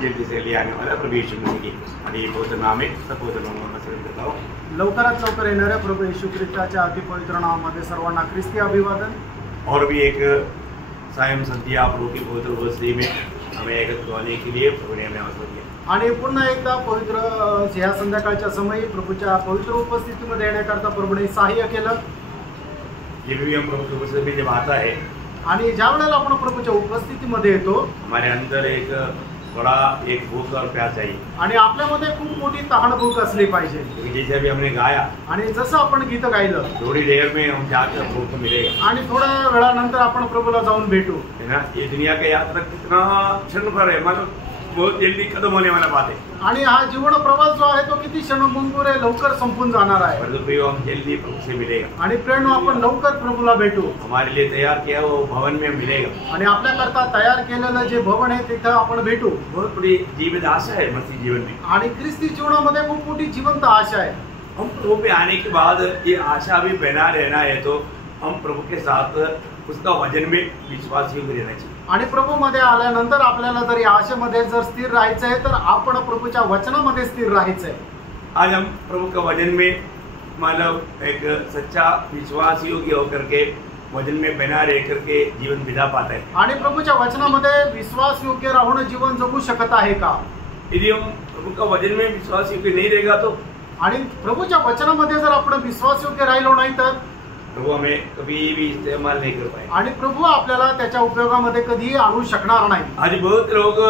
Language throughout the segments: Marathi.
जल्दी से ले आने वाला प्रभु यीशु मसीह की आणि पवित्र नाम में सब पवित्र नाम में सेवन करता हूँ। लवकरात लवकर येणाऱ्या प्रभू येशू ख्रिस्ताच्या अति पवित्र नावामध्ये सर्वांना ख्रिस्ती अभिवादन। और भी एक सायं संध्या प्रभु की पवित्र उपस्थिति में हमें एकत्र होने के लिए प्रभु ने हमें अवसर दिया आणि पुन्हा एकदा पवित्र ह्या संध्याकाळच्या समयी प्रभूच्या पवित्र उपस्थितीमध्ये येण्याकरता प्रभूने सहाय्य केलं। ये भी हम प्रभु की उपस्थिति में जब आता है आणि ज्या वेळेला आपण प्रभूच्या उपस्थितीमध्ये येतो हमारे अंदर एक बड़ा एक भूख और प्यास चाहिए आणि आपल्यामध्ये खूप मोठी तहानभूक असली पाहिजे। जैसे अभी हमने गाया आणि जसं आपण गीत गायलं थोड़ी देर में हम जाकर प्रभु को मिलेगा आणि थोड्या वेळानंतर आपण प्रभूला जाऊन भेटू है ना। ये दुनिया का यात्रा कितना क्षण भर है, मतलब बहुत जल्दी खत्म होने वाला बात है। आणि हा जीवन प्रवास जो आहे तो किती क्षणभंगुर आहे, लवकर संपून जाणार आहे। परंतु प्रिय हम जल्दी प्रभु से मिलेगा आणि प्रेरणा आपण लवकर प्रभूला भेटू। हमारे लिए तैयार किया वो भवन में मिलेगा आणि आपल्याकरता तयार केलेलं जे भवन आहे तिथं आपण भेटू। बहुत बड़ी जीवित आशा है मसीह जीवन में आणि ख्रिस्ती जीवनामध्ये खूप मोठी जिवंत आशा आहे। हम प्रभु पे आने के बाद ये आशा भी बना रहना है तो हम प्रभु के साथ उसका वचन में विश्वास योग्य रहना चाहिए। आणि प्रभूमध्ये आल्यानंतर आपल्याला जर या आशेमध्ये जर स्थिर राहायचं आहे तर आपण प्रभूच्या वचनामध्ये स्थिर राहायचं आहे। आज हम प्रभु का वचन में मतलब एक सच्चा विश्वास योग्य होकर के वचन में बना रह करके जीवन बिता पाता है। आणि प्रभूच्या वचनामध्ये विश्वास योग्य राहून जीवन जगू शकत आहे का? यदि हम प्रभु का वचन में विश्वास योग्य नहीं रहेगा तो आणि प्रभूच्या वचनामध्ये जर आपण विश्वास योग्य राहिलो नाही तर प्रभु हमें कभी भी इस्तेमाल नहीं कर पाए आणि प्रभू आपल्याला त्याच्या उपयोगामध्ये कधीही आणू शकणार नाही। आज बहुत लोग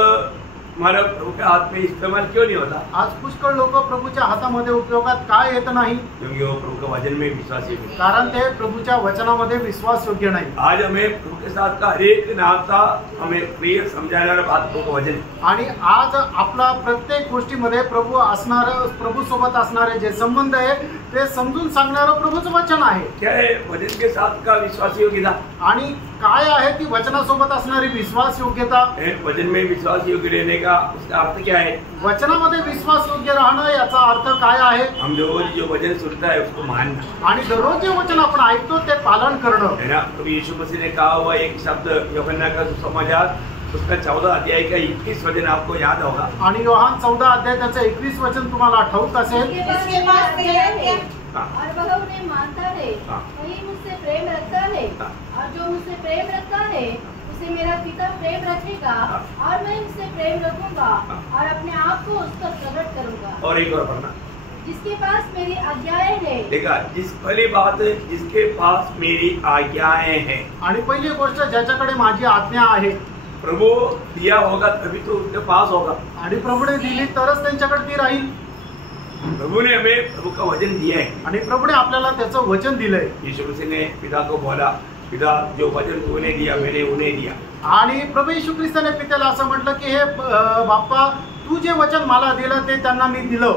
हमारा प्रभु के हाथ में इस्तेमाल क्यों नहीं होता? आज पुष्कळ लोक प्रभूच्या हातामध्ये उपयोगात काय येत नाही? क्योंकि वो प्रभु का वचन में विश्वास योग्य कारण ते प्रभूच्या वचनामध्ये विश्वास योग्य नाही। आज हमें प्रभु के साथ का हर एक नाता हमें क्लियर समझाने वाला बात प्रभु का वचन आणि आज आपला प्रत्येक गोष्टीमध्ये प्रभू असणार, प्रभू सोबत असणारे जे संबंध आहे ते समजून सांगणारं प्रभूचं वचन आहे। क्या है वचन के साथ का विश्वास योग्यता आणि काय आहे ती वचनासोबत असणारी विश्वास योग्यता? वचन में विश्वास योग्य रहने का उसका अर्थ क्या है? वचनामध्ये विश्वास योग्य राहणं याचा अर्थ काय आहे? हम जो वचन सुनता है उसको मानना आणि दररोज जे वचन आपण ऐकतो ते पालन करणं है ना। प्रभु यीशु मसीह ने कहा हुआ एक शब्द यूहन्ना का सुसमाचार उसका 14 अध्याय का 21 वचन आपको याद होगा। आणि योहान 14 अध्याय त्याचं 21 वचन तुम्हाला ठाऊक असेल। इसके पास और वह उन्हें मानता है, वही मुझसे प्रेम रखता है, और जो मुझसे प्रेम रखता है उसे मेरा पिता प्रेम रखेगा, और मैं उससे प्रेम रखूंगा और अपने आप को उस पर प्रकट करूंगा। और एक और पढ़ना, जिसके पास मेरी आज्ञाएं हैं। देखा जिस पहली बात जिसके पास मेरी आज्ञाएं हैं। आणि पहिली गोष्ट ज्याच्याकडे माझी आज्ञा आहे। प्रभु दिया होगा तभी तो उनके पास होगा आणि प्रभूने दिली तरच त्यांच्याकडे ती राहील। प्रभु ने हमें प्रभु का वचन दिया है आणि प्रभूने आपल्याला त्याचं वचन दिलंय। यीशु मसीह ने पिता को बोला, पिता जो वचन तूने दिया मैंने उन्हें दिया। आणि प्रभू येशू ख्रिस्ताने पित्याला असं म्हटलं की हे बाप्पा तू जे वचन मला दिलं ते त्यांना मी दिलं।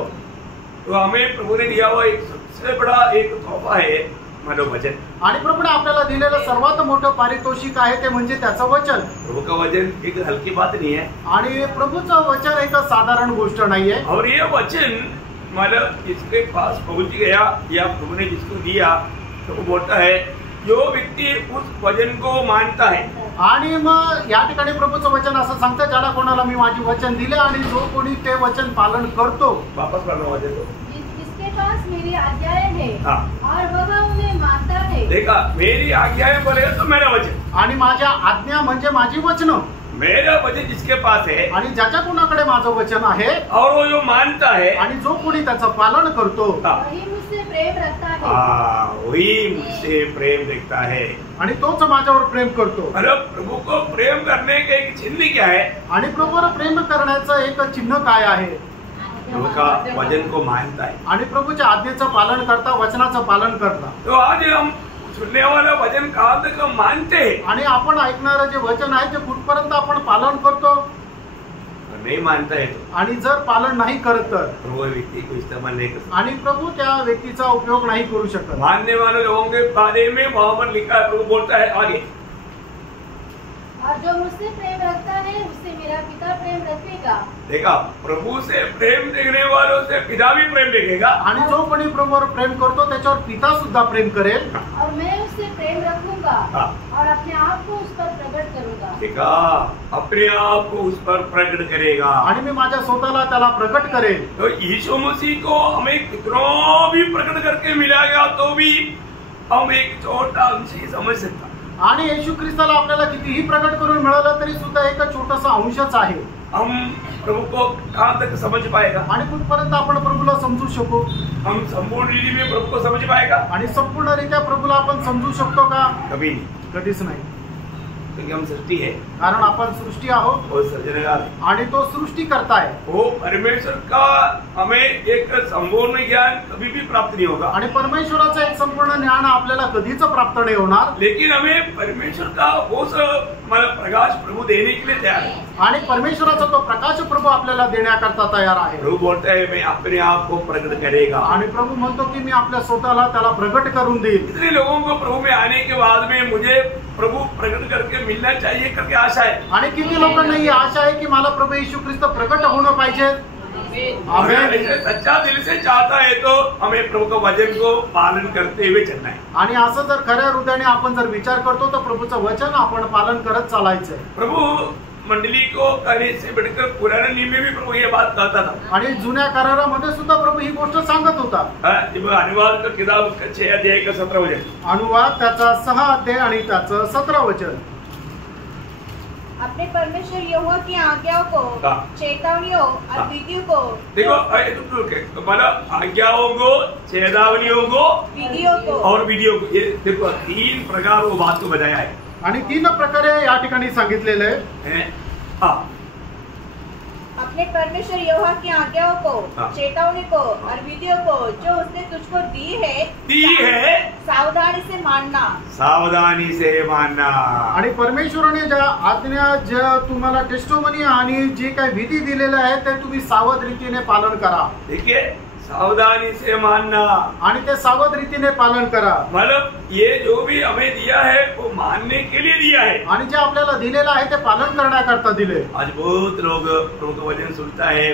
तो हमें प्रभु ने दिया हुआ एक सबसे बड़ा एक तोहफा है मानव वचन। आणि प्रभूने आपल्याला दिलेलं सर्वात मोठं पारितोषिक आहे ते म्हणजे त्याचं वचन। प्रभु का वचन एक हल्की बात नहीं है आणि प्रभूचं वचन एक साधारण गोष्ट नाहीये। और ये वचन मतलब जिसके पास पहुंच गया या प्रभु ने जिसको दिया तो वो बोलता है जो व्यक्ति उस वचन को मानता है। आणि मग या ठिकाणी प्रभूचं वचन असं सांगतं ज्याला कोणाला मी माझे वचन दिले आणि जो कोणी ते वचन पालन करतो। वापस पढ़ना वचन तो जिसके पास मेरी आज्ञाएं हैं हाँ। और वह उन्हें मानता है। देखा मेरी आज्ञाएं बोलेगा तो मेरा वचन आणि माझ्या आज्ञा म्हणजे माझी वचन। मेरा वचन जिसके पास है आणि ज्याच्या कोणाकडे माझं वचन आहे और वो जो मानता है आणि जो कोणी त्याचं पालन करतो वही मुझसे प्रेम रखता है। वही मुझसे प्रेम रखता है आणि तोच माझ्यावर प्रेम करतो। मतलब प्रभु को प्रेम करने का एक चिन्ह क्या है? आणि प्रभूवर प्रेम करण्याचं एक चिन्ह काय आहे? प्रभु का वचन को मानता है आणि प्रभूच्या आज्ञेचं पालन करता, वचनाचं पालन करता। तो आज हम सुनने वाला वचन कहाँ तक हम मानते हैं आणि आपण ऐकणारं जे वचन आहे ते कुठपर्यंत आपण पालन करतो? नहीं मानता है तो आणि जर पालन नाही करत तर प्रभु व्यक्ति को इस्तेमाल नहीं कर सकता। आणि प्रभू त्या व्यक्तीचा उपयोग नाही करू शकत। मानने वाले लोगों के बारे में वहां पर लिखा है, प्रभु बोलता है आगे और जो मुझसे प्रेम रखता है उससे मेरा पिता प्रेम रखेगा। देखा प्रभु से प्रेम देखने वालों से पिता भी प्रेम देखेगा आणि जो कोणी प्रभूवर प्रेम करतो त्याच्यावर पिता सुद्धा प्रेम करेल। और मैं उससे प्रेम रखूंगा और अपने आप को उस पर प्रकट करूंगा। देखा, अपने आप को उस पर प्रकट करेगा आणि मी माझ्या स्वतःला त्याला प्रकट करेल। तो यीशु मसीह को हमें कितना भी प्रकट करके मिलेगा तो भी हम एक छोटा अंश ही समझ सकता। आणि येशू ख्रिस्ताला आपल्याला कितीही प्रकट करून मिळालं तरी सुद्धा एक छोटासा अंशच आहे। हम प्रभु को कहाँ तक समझ पाएगा? आणि कुठपर्यंत आपण प्रभूला समजू शकू? हम संपूर्ण रीति में प्रभु को समझ पाएगा? आणि संपूर्णरित्या प्रभूला आपण समजू शकतो का? कभी नहीं, कधीच नाही, क्योंकि हम सृष्टि है, कारण आपण सृष्टी आहोत और सर्जनहार है। आणि तो सृष्टी करता है। वो परमेश्वर का हमें एक संपूर्ण ज्ञान कभी भी प्राप्त नहीं होगा, आणि परमेश्वराचं एक संपूर्ण ज्ञान आपल्याला कधीच प्राप्त नाही होणार। लेकिन हमें परमेश्वर का वो प्रकाश प्रभु देने के लिए तैयार है। आणि परमेश्वराचा तो प्रकाश प्रभू आपल्याला देण्याकरता तयार आहे। प्रभु बोलता है मैं अपने आप को प्रकट करेगा, आणि प्रभू म्हणतो की मी आपल्या स्वतःला त्याला प्रकट करून देईल। इतने लोगों को प्रभु में आने के बाद में मुझे प्रभु प्रकट करके मिलना चाहिए करके आशा है। आणि किती लोकांना ही आशा आहे की मला प्रभू येशू ख्रिस्त प्रकट होणं पाहिजे। अगर ऐसे सच्चा दिल से चाहता है तो हमें प्रभु के वचन को पालन करते हुए चलना है। आणि असं जर खऱ्या हृदयाने आपण जर विचार करतो तर प्रभूचं वचन आपण पालन करत चालायचंय। प्रभु मंडली को कहने से बढ़कर पुराने नियम में भी प्रभु ये बात कहता था, आणि जुन्या करारामध्ये सुद्धा प्रभू ही गोष्ट सांगत होता। जब अनुवाद का किताब उसका 6 अध्याय का 17 वचन, अनुवाद त्याचा 6 अध्याय आणि त्याचं 17 वचन। अपने परमेश्वर यहोवा की आज्ञाओं को, चेतावनियों और विधियों को, देखो मतलब आज्ञाओं को, चेतावनियों को, विधियों को और विधियों को, ये देखो 3 प्रकार वो बात को बताया है। आणि 3 प्रकारे या ठिकाणी सांगितलेलं आहे। अपने परमेश्वर यहोवा की आज्ञाओं को, चेतावनी को और विधियों को जो उसने तुझको दी है सावधानी से मानना, सावधानी से मानना। आणि परमेश्वराने ज्या आज्ञा ज्या तुम्हाला टेस्टोमनी आणि जे काही विधी दिलेले आहे ते तुम्ही सावध रीतीने पालन करा। देखिए, सावधानी से मानना, आणि ते सावध रीतीने पालन करा। मतलब ये जो भी हमें दिया है वो मानने के लिए दिया है, आणि जे आपल्याला दिलेलं आहे ते पालन करण्याकरता दिले। आज बहुत लोग प्रभु का वचन सुनता है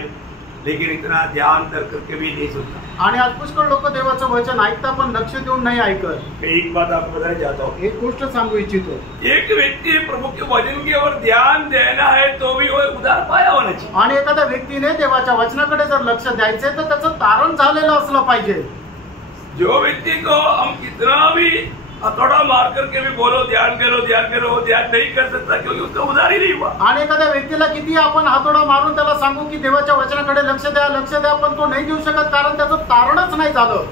लेकिन इतना ध्यान कर करके भी नहीं सुनता। आणि आज पुष्कळ लोक देवाचं वचन ऐकता पण लक्ष देऊन नाही ऐकत। मैं एक बात आपको बताना चाहता हूँ, एक गोष्ट सांगू इच्छितो। एक व्यक्ति प्रभु के वचन की ओर ध्यान देना है तो भी वो उदार पाया होना चाहिए। आणि एखाद्या व्यक्तीने देवाच्या वचनाकडे जर लक्ष द्यायचे तर त्याचं तारण झालेलं असलं पाहिजे। जो व्यक्ति को हम कितना भी हथौड़ा मार करके भी बोलो ध्यान करो ध्यान करो, वो ध्यान नहीं कर सकता क्योंकि उसका उधार ही नहीं हुआ। आणि एखाद्या व्यक्तीला किती आपण हातोडा मारून त्याला सांगू की देवाच्या वचनाकडे लक्ष द्या पण तो नाही देऊ शकत कारण त्याचं तारणच नाही झालं।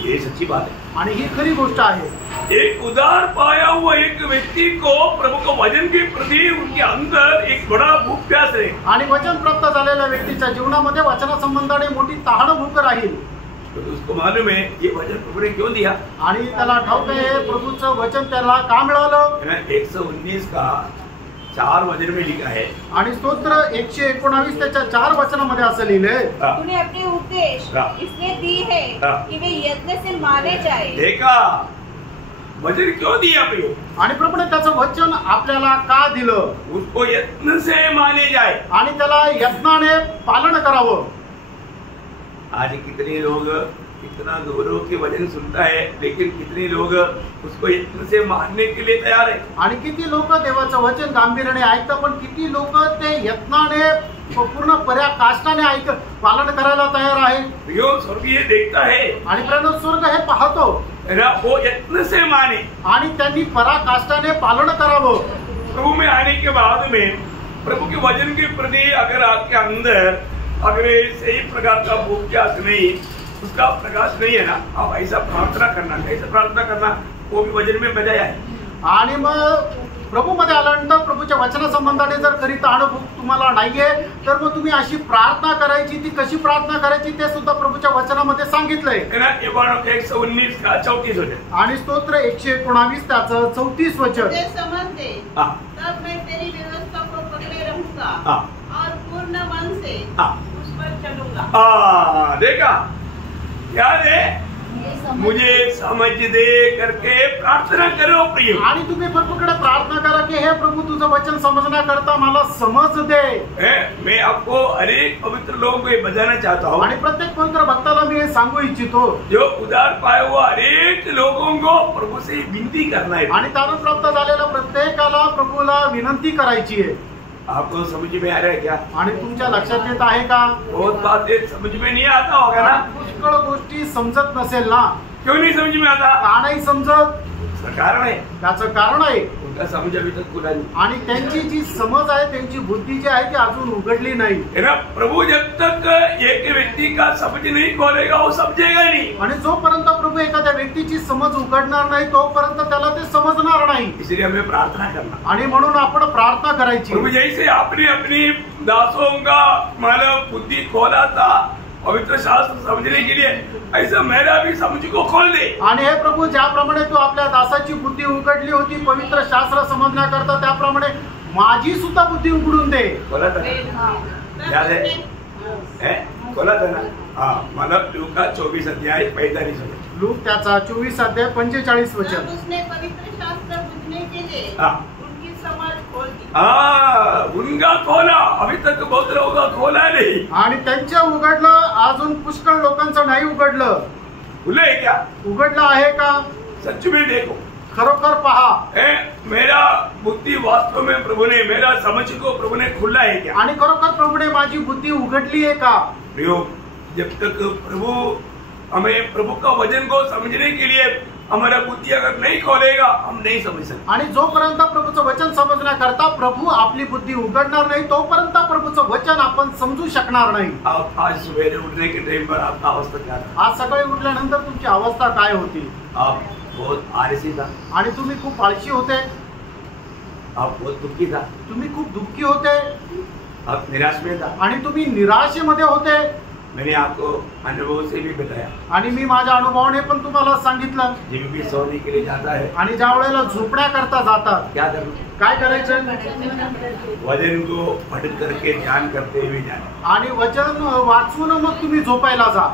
ये सच्ची बात है आणि ही खरी गोष्ट आहे। एक उदार पाया हुआ एक व्यक्ति को प्रभु को वचन के प्रति उनके अंदर एक बड़ा भूख प्यास है। आणि वचन प्राप्त झालेल्या व्यक्तीच्या जीवनामध्ये वचनासंबंधाने मोठी तहान भूक राहील। तो उसको मालूम है ये वचन प्रभु ने क्यों दिया, आणि त्याला ठाऊक आहे प्रभूचं वचन त्याला का मिळालं। 119 का 4 वचन में लिखा है, आणि स्तोत्र 119 त्याच्या 4 वचनामध्ये असं लिहिलंय, तूने अपने उपदेश इसलिए दी है कि वे यत्न से माने जाए। देखा, वचन क्यों दिया प्रभु, आणि प्रभूने त्याचं वचन आपल्याला का दिलं, उसको यत्न से माने जाए आणि त्याला यत्नाने पालन करावं। आज कितने लोग कितना गौरव के वचन सुनता है लेकिन कितने लोग उसको यत्न से मानने के लिए तैयार है। आणि किती लोक देवाचं वचन गांभीर्याने ऐकतात पण किती लोक ते यत्नाने पूर्ण पराकाष्ठाने पालन करायला तयार आहे। यो स्वर्गीय देखता है आणि प्रणव स्वर्ग हे पाहतो वो यत्न से माने आणि त्यांनी पराकाष्ठाने पालन करावं। प्रभु में आने के बाद में प्रभु के वचन के प्रति अगर आपके अंदर अगर सही प्रकार का भूख प्यास नहीं, उसका प्रकाश नहीं है ना, आप ऐसा प्रार्थना करना, कैसे प्रार्थना करना वो भी वचन में बजाया है। आणि मग प्रभू मध्ये आल्यानंतर प्रभूच्या वचनासंबंधाने जर खरी तहान भूक तुम्हाला नाहीये तर मग तुम्ही अशी प्रार्थना करायची। ती कशी प्रार्थना करायची ते सुद्धा प्रभूच्या वचनामध्ये सांगितलंय। 119 का 34 वचन आणि स्तोत्र 119 त्याचं 34 वचन, मुझे समझ दे तब मैं तेरी व्यवस्था को पकड़े रहूंगा और पूर्ण मन से उस पर चलूंगा। देखा क्या है, मुझे समझ दे करके प्रार्थना करो प्रिय। आणि तुम्ही प्रभूकडे प्रार्थना करा की हे प्रभू तुझं वचन समजण्याकरता मला समज दे। मैं आपको अनेक पवित्र लोगों को ये बताना चाहता हूँ, आणि प्रत्येक पवित्र भक्ताला मी हे सांगू इच्छितो, जो उधार पाए हुआ अनेक लोगों को प्रभु से विनती करना है। आणि तारण प्राप्त झालेल्या प्रत्येकाला प्रभूला विनंती करायची आहे। आपको समझ में आ रहा है क्या? आणि तुमच्या लक्षात येत आहे का? बहुत बातें समझ में नहीं आता होगा ना? पुष्कळ गोष्टी समजत नसेल ना? क्यों नहीं समझ में आता? का नाही समजत? उसका कारण है, त्याचं कारण आहे उनका समझ अभी तक खुला नहीं आणि त्यांची जी समज आहे, त्यांची बुद्धी जी आहे ती अजून उघडली नाही। है ना? प्रभु जब तक एक व्यक्ति का समझ नहीं खोलेगा वो समझेगा नहीं। आणि जोपर्यंत प्रभू एखाद्या व्यक्तीची समज उघडणार नाही तोपर्यंत त्याला ते समजणार नाही। इसलिए हमें प्रार्थना करना, आणि म्हणून आपण प्रार्थना करायची। प्रभु जैसे आपने अपनी दासों का मतलब बुद्धि खोला था पवित्र शास्त्र समझने के लिए, ऐसा मेरा भी समझ को खोल दे। आणि हे प्रभू ज्याप्रमाणे तू आपल्या दासाची बुद्धी उघडली होती पवित्र शास्त्र समजण्याकरता, त्याप्रमाणे माझी सुद्धा बुद्धी उघडून दे। खोला था याद है? खोला था ना? हाँ, मतलब लूका 24 अध्याय 45 वचन। लूक त्याचा 24 अध्याय 45 वचन। तब उसने पवित्र शास्त्र बुझने के लिए हाँ, उनकी समझ खोल दी। उनका खोला, अभी तक बहुत लोगों का खोला नहीं। आणि त्यांच्या उघडलं, अजून पुष्कळ लोकांचं नाही उघडलं। खुला है क्या? उघडलं आहे का? सच में देखो, खरोखर पहा, मेरा बुद्धि वास्तव में प्रभु ने, मेरा समझ को प्रभु ने खुला है क्या? आणि खरोखर प्रभूने माझी बुद्धी उघडली आहे का? प्रियो, जब तक प्रभु हमें प्रभु का वचन को समझने के लिए हमारा बुद्धि अगर नहीं खोलेगा हम नहीं समझ सकते। आणि जोपर्यंत प्रभूचं वचन समजण्याकरता प्रभू आपली बुद्धी उघडणार नाही तोपर्यंत प्रभूचं वचन आपण समजू शकणार नाही। आप आज सवेरे उठने के टाइम पर आपका अवस्था क्या था? आज सकाळी उठल्यानंतर तुमची अवस्था काय होती? आप बहुत आलसी था, आणि तुम्ही खूप आळशी होते। आप बहुत दुखी था, तुम्ही खूप दुःखी होते। आप निराश में था, आणि तुम्ही निराशेमध्ये होते। मैंने आपको अनुभव से भी बताया। आणि मी माझ्या अनुभवाने पण तुम्हाला सांगितलं, जब भी सोने के लिए जाता है आणि ज्या वेळेला झोपण्याकरता जातात क्या करना? काय करायचं? वचन को पढ़ करके ध्यान करते हुए जाना। आणि वचन वाचून मग तुम्ही झोपायला जा।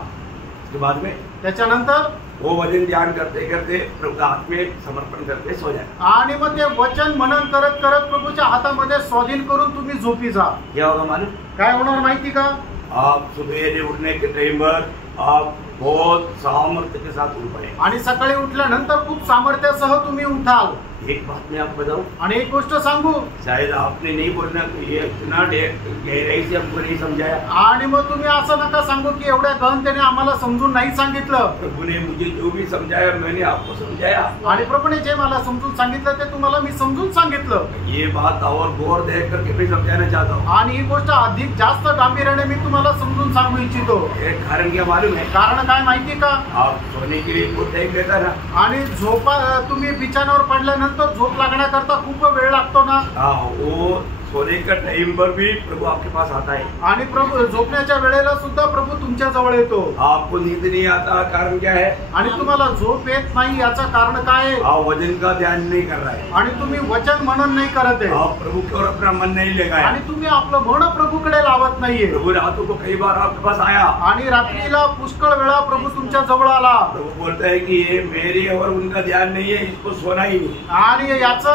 उसके बाद में त्याच्यानंतर वो वचन ध्यान करते करते प्रभु का हाथ में समर्पण करके सो जाए। आणि मग ते वचन मनन करत करत प्रभूच्या हातामध्ये स्वाधीन करून तुम्ही झोपी जा। क्या होगा मालूम? काय होणार माहिती का? आप सुबह उठने के टाइम पर आप बहुत सामर्थ्य के साथ उठ पड़े। आणि सकाळी उठल्यानंतर खूप सामर्थ्यासह तुम्ही उठाल। एक बात मैं आपको बताऊं, आणि एक गोष्ट सांगू, शायद आपने नहीं बोलना, ये इतना गहराई से हमको नहीं समझाया। आणि मग तुम्ही असं नका सांगू की एवढ्या गहनतेने आम्हाला समजून नाही सांगितलं। प्रभु ने मुझे जो भी समझाया मैंने आपको समझाया, आणि प्रभूने जे मला समजून सांगितलं ते तुम्हाला मी समजून सांगितलं। ये बात और गौर दे करके मैं समझाना चाहता हूँ। आणि ही गोष्ट अधिक जास्त गांभीर्याने मी तुम्हाला समजून सांगू इच्छितो। एक कारण क्या मालूम है? कारण काय माहिती का? आप सोने के लिए बहुत टाइम लेता ना, आणि झोपा तुम्ही बिछाण्यावर पडल्यानंतर झोप लागण्याकरता खूप वेळ लागतो ना। हाँ, वो सोने का टाइम पर भी प्रभु आपके पास आता है। आणि प्रभू झोपण्याच्या वेळेला सुद्धा प्रभू तुमच्या जवळ येतो। आपको नींद नहीं आता, कारण क्या है? आणि तुम्हाला झोप येत नाही याचं कारण काय आहे? आप वचन का ध्यान नहीं कर रहा है, आणि तुम्ही वचन मनन नाही करत आहे। आप प्रभु की ओर अपना मन नहीं लगाया। आणि तुम्ही आपलं मन प्रभूकडे लावत नाहीये। प्रभु रातों को कई बार आपके पास आया, आणि रात्रीला पुष्कळ वेळा प्रभू तुमच्या जवळ आला। प्रभु बोलता है कि ये मेरी और उनका ध्यान नहीं है, इसको सोना ही नहीं। आणि याचं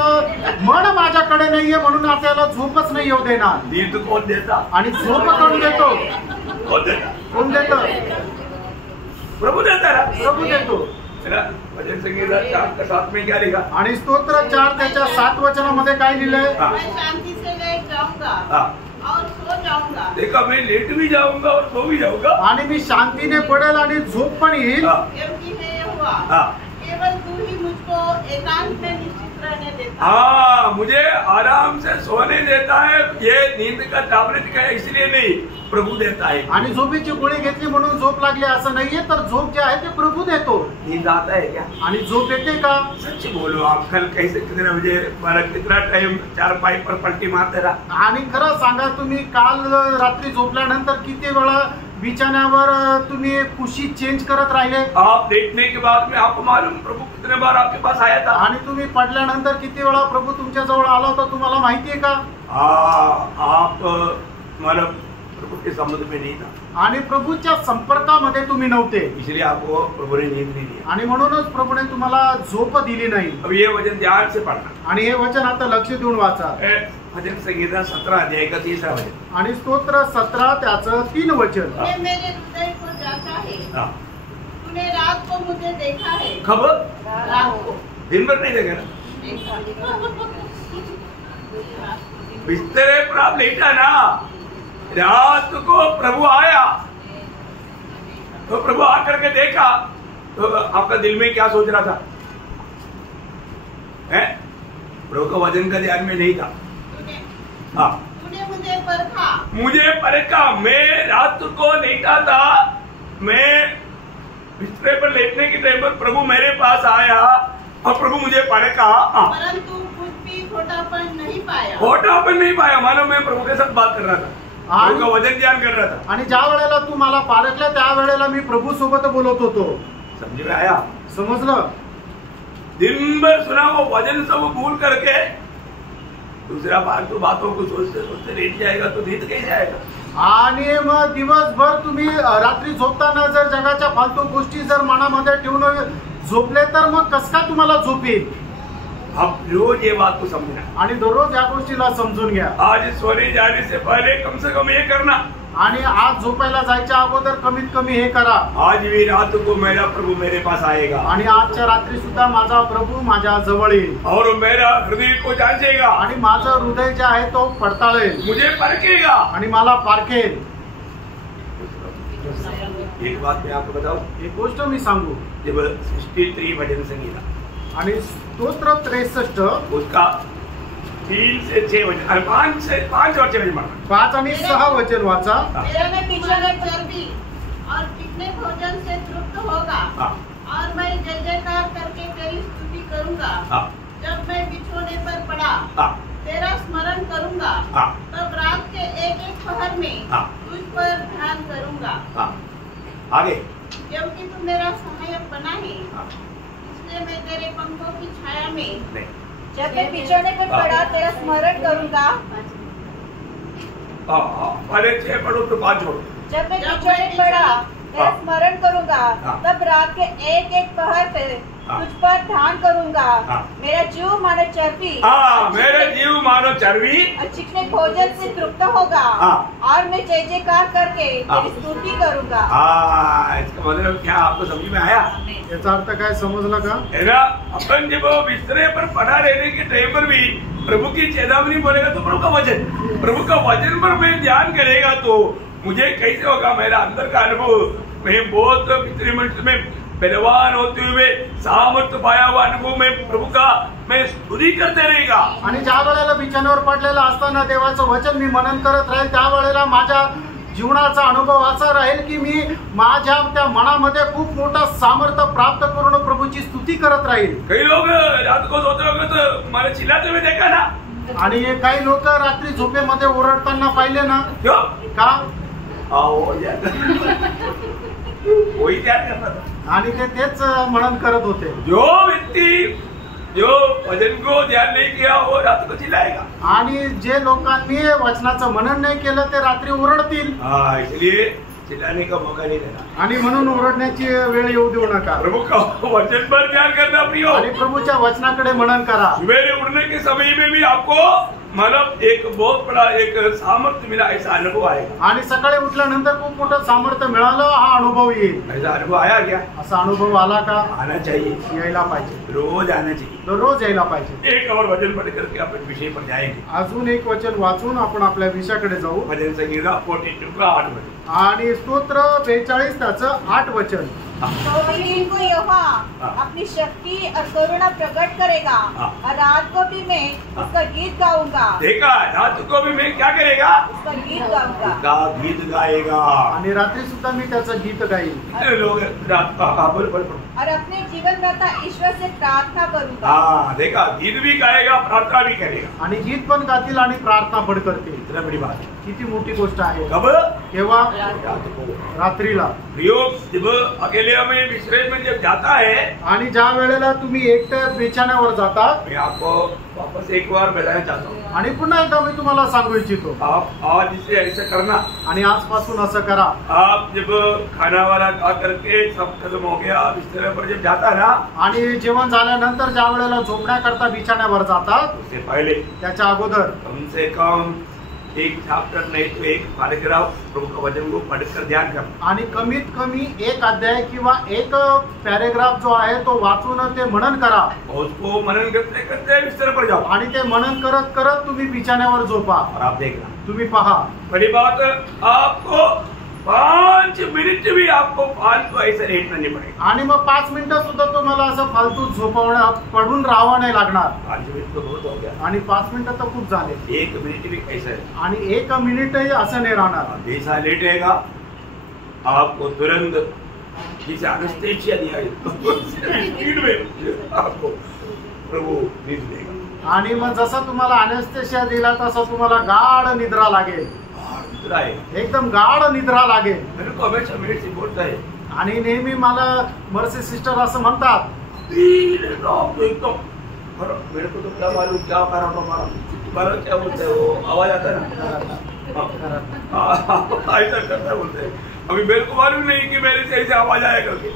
मन माझ्याकडे नाहीये म्हणून आपल्याला झोपच नाही येऊ देणार। नींद कौन देता? आणि झोप कोण देतो? कौन देता? कोण देतो? प्रभु देता है ना? प्रभू देतो। है ना? भजन संगीता 4 के 7 में क्या लिखा? आणि स्तोत्र 4 त्याच्या 7 वचनामध्ये काय लिहिलंय? हाँ, मैं शांति से लेट जाऊंगा हाँ, और सो जाऊंगा। देखा, मैं लेट भी जाऊंगा और सो भी जाऊंगा। आणि मी शांतीने पडेल आणि झोप पण येईल। हाँ, क्योंकि है हुआ हाँ, केवल तू ही मुझको एकांत में निश्चित रहने देता। हाँ, मुझे आराम से सोने देता है। ये नींद का टैबलेट का इसलिए नहीं, प्रभु देता है। आणि झोपेची गोळी घेतली म्हणून झोप लागली असं नाहीये, तर झोप जे आहे ते प्रभू देतो। नींद आता है क्या? आणि झोप येते का? सच बोलो, आप कल कैसे कितने बजे कितना टाइम चारपाई पर पलटी मारते रहा? आणि खरं सांगा, तुम्ही काल रात्री झोपल्यानंतर किती वेळा बिछाण्यावर तुम्ही कुशी चेंज करत राहिले? आप देखने के बाद में आपको मालूम प्रभु कितने बार आपके पास आया था? आणि तुम्ही पडल्यानंतर किती वेळा प्रभू तुमच्या जवळ आला होता तुम्हाला माहितीये का? आप मतलब प्रभु के संबंध में नहीं था आणि प्रभूच्या संपर्कामध्ये तुम्ही नव्हते, इसलिए आपको प्रभु ने नींद नहीं दिया। आणि म्हणूनच प्रभूने तुम्हाला झोप दिली नाही। अब ये वचन ध्यान से पढ़ना। आणि हे वचन आता लक्ष देऊन वाचा। भजन संगीता 17 अध्याय का 3रा वचन, आणि स्तोत्र 17 त्याचं 3 वचन। तूने मेरे हृदय को जांचा है, हाँ। तूने रात को मुझे देखा है। कब? रात को दिन भर नहीं देखा ना, बिस्तरे पर आप लेटा ना, रात को प्रभु आया तो प्रभु आकर के देखा तो आपका दिल में क्या सोच रहा था? हैं? प्रभु का वचन का ध्यान में नहीं था। हाँ, तूने मुझे परखा, मुझे परखा। मैं रात को लेटा था, मैं बिस्तरे पर लेटने के टाइम पर प्रभु मेरे पास आया और प्रभु मुझे परखा। परंतु कुछ भी खोटापन नहीं पाया। खोटापन नहीं पाया, मानो मैं प्रभु के साथ बात कर रहा था, प्रभु का वचन ध्यान कर रहा था। आणि ज्या वेळेला तू मला पारखलं त्या वेळेला मी प्रभू सोबत बोलत होतो। समझ में आया? समजलं? दिन भर सुना वो वचन सब भूल करके दूसरा फालतू बातों को सोचते सोचते लेट जाएगा तो नींद कैसे आएगा? आणि मग दिवसभर तुम्ही रात्री झोपताना जर जगाच्या फालतू गोष्टी जर मनामध्ये ठेवून झोपले तर मग कस काय तुम्हाला झोप येईल? अब रोज ये बात को समझना, आणि दररोज या गोष्टीला समजून घ्या। आज सोने जाने से पहले कम से कम ये करना, आणि आज झोपायला जायच्या अगोदर कमीत कमी हे करा, आज भी रात को मेरा प्रभु मेरे पास आएगा आणि आजच्या रात्री सुद्धा माझा प्रभू माझ्या जवळ येईल, और मेरा हृदय को जांचेगा, आणि माझं हृदय जे आहे तो पडताळेल, मुझे परखेगा आणि मला पारखेल। एक बात मैं आपको बताऊं, एक गोष्ट मी सांगू, जब 63 भजन संगीता आणि स्तोत्र 63 उसका 3 से 6 वचन, 5 और 6 वचन पढ़ना। 5 आणि 6 वचन वाचा। मेरा में पिछले चर्बी और कितने भोजन से तृप्त होगा, हाँ। और मैं जय जयकार करके तेरी स्तुति करूंगा। हाँ। जब मैं बिछोने पर पड़ा, हाँ। तेरा स्मरण करूंगा, हाँ। तब रात के एक एक पहर में हाँ। तुझ पर ध्यान करूंगा। हाँ। आगे, क्योंकि तू मेरा सहायक बना है, हाँ। इसलिए मैं तेरे पंखों की छाया में नहीं, जब मैं बिछोने पर पड़ा तेरा स्मरण करूंगा। पहले 6 पढ़ो तो 5 छोड़ो। जब मैं बिछोने पर पड़ा तेरा स्मरण करूंगा, हाँ। तब रात के एक एक पहर पे हाँ। तुझ पर ध्यान करूंगा। हाँ। मेरा जीव मानो चर्बी, हाँ, मेरे जीव मानो चर्बी और चिकने भोजन से तृप्त होगा, हाँ। और मैं जय जयकार करके हाँ। तेरी स्तुति करूंगा। हाँ, इसका मतलब क्या आपको समझ में आया? याचा अर्थ काय समजला का? है ना? अपन जब बिस्तरे पर पड़ा रहने के टाइम पर भी प्रभु की चेतावनी बोलेगा तो प्रभु का वचन पर मैं ध्यान करेगा तो मुझे कैसे होगा? मेरा अंदर का अनुभव, मैं बहुत पितृ मनुष्य में बलवान होते हुए सामर्थ्य पाया हुआ अनुभव में प्रभु का मैं स्तुति करते रहेगा। आणि ज्या वेळेला बिछाण्यावर पडलेला असताना देवाचं वचन मी मनन करत राहील त्या वेळेला माझ्या जीवनाचा अनुभव असा राहील की मी माझ्या त्या मनामध्ये खूप मोठा सामर्थ्य प्राप्त करून प्रभूची स्तुती करत राहील। कई लोग रात को सोते होंगे तो मला चिल्लाते हुए देखा ना, आणि काही लोक रात्री झोपेमध्ये ओरडताना पाहिले ना, क्यों? का? आओ यार, वही क्या करता था? आणि ते तेच मनन करत होते। जो व्यक्ति जो वचन को ध्यान नहीं किया वो रात को चिल्लाएगा, आणि जे लोकांनी वचनाचं मनन नाही केलं ते रात्री ओरडतील। हाँ, इसलिए चिल्लाने का मौका नहीं देना, आणि म्हणून ओरडण्याची वेळ येऊ देऊ नका। प्रभु का वचन पर ध्यान करना प्रियो। आणि प्रभूच्या वचनाकडे मनन करा। सवेरे उठने के समय में भी आपको मतलब एक बहुत बड़ा एक सामर्थ्य मिला, ऐसा अनुभव आएगा। आणि सकाळी उठल्यानंतर खूप मोठं सामर्थ्य मिळालं हा अनुभव येईल। ऐसा अनुभव आया क्या? असा अनुभव आला का? आना चाहिए, यायला पाहिजे, रोज आना चाहिए। दररोज यायला पाहिजे। एक और वचन पढ़ करके अपन विषय पर जाएंगे। अजून एक वचन वाचून आपण आपल्या विषयाकडे जाऊ। भजन संगीता 42 का 8 वचन, आणि स्तोत्र 42 त्याचं 8 वचन। तो भी दिन को यहोवा हाँ। अपनी शक्ति और करुणा प्रकट करेगा, हाँ। और रात को भी मैं उसका गीत गाऊंगा। देखा, रात को भी मैं क्या करेगा? उसका गीत गाऊंगा। का गीत गाएगा। आणि रात्री सुद्धा मी त्याचं गीत गाईन। कितने लोग रात का बोल बोल और अपने जीवन दाता ईश्वर से प्रार्थना करूंगा। हाँ, देखा, गीत भी गाएगा, प्रार्थना भी करेगा। आणि गीत पण गातील आणि प्रार्थना पण करतील। इतना बड़ी बात है। किती मोठी गोष्ट आहे। कब? केव्हा? रात को। रात्रीला। प्रयोग जब अकेले में विश्राम में जब जाता है, आणि ज्या वेळेला तुम्ही एकट्या बिछाण्यावर जाता, मैं आपको वापस एक बार बताना चाहता हूँ, आणि पुन्हा एकदा मी तुम्हाला सांगू इच्छितो, आप आज इसे ऐसा करना। आणि आजपासून असं करा, आप जब खाना वाला खा करके सब खत्म हो गया, बिस्तर पर जब जाता है ना, आणि जेवण झाल्यानंतर ज्या वेळेला झोपण्याकरता बिछाण्यावर जातात उससे पहले त्याच्या अगोदर कम से कम एक चैप्टर नहीं तो एक पैराग्राफ प्रभु का वचन को पढ़कर ध्यान करना। आणि कमीत कमी एक अध्याय किंवा एक पॅरेग्राफ जो आहे तो वाचून ते मनन करा, और उसको मनन करते करते बिस्तर पर जाओ, आणि ते मनन करत करत तुम्ही बिछाण्यावर झोपा। और आप देखना तुम्ही पहा, बड़ी बात, आपको 5 मिनट भी आपको फालतू ऐसे लेटना नहीं पड़ेगा। आणि मग 5 मिनिटं सुद्धा तुम्हाला असं फालतू झोपवण्या पडून राहावं नाही लागणार। 5 मिनट तो बहुत हो गया, आणि 5 मिनिटं तर खूप झाले, 1 मिनट भी कैसा है, आणि 1 मिनिटही असं नाही राहणार। जैसा लेटेगा आपको तुरंत जिसे एनेस्थीसिया दिया नींद में आपको प्रभु नींद देगा। आणि मग जसं तुम्हाला अनेस्थेशिया दिला तसं तुम्हाला गाढ निद्रा लागेल, निद्रा है। एकदम गाढ निद्रा लागेल। मेरे को हमेशा मेरे से बोलता है, आणि नेहमी मला मर्सी सिस्टर असं म्हणतात, एकदम मेरे को तो क्या मालूम क्या कारण हमारा तुम्हारा क्या बोलते हैं, वो आवाज आता है ना, ऐसा करता बोलते हैं। अभी मेरे को मालूम नहीं कि मेरे से ऐसे आवाज आया करके।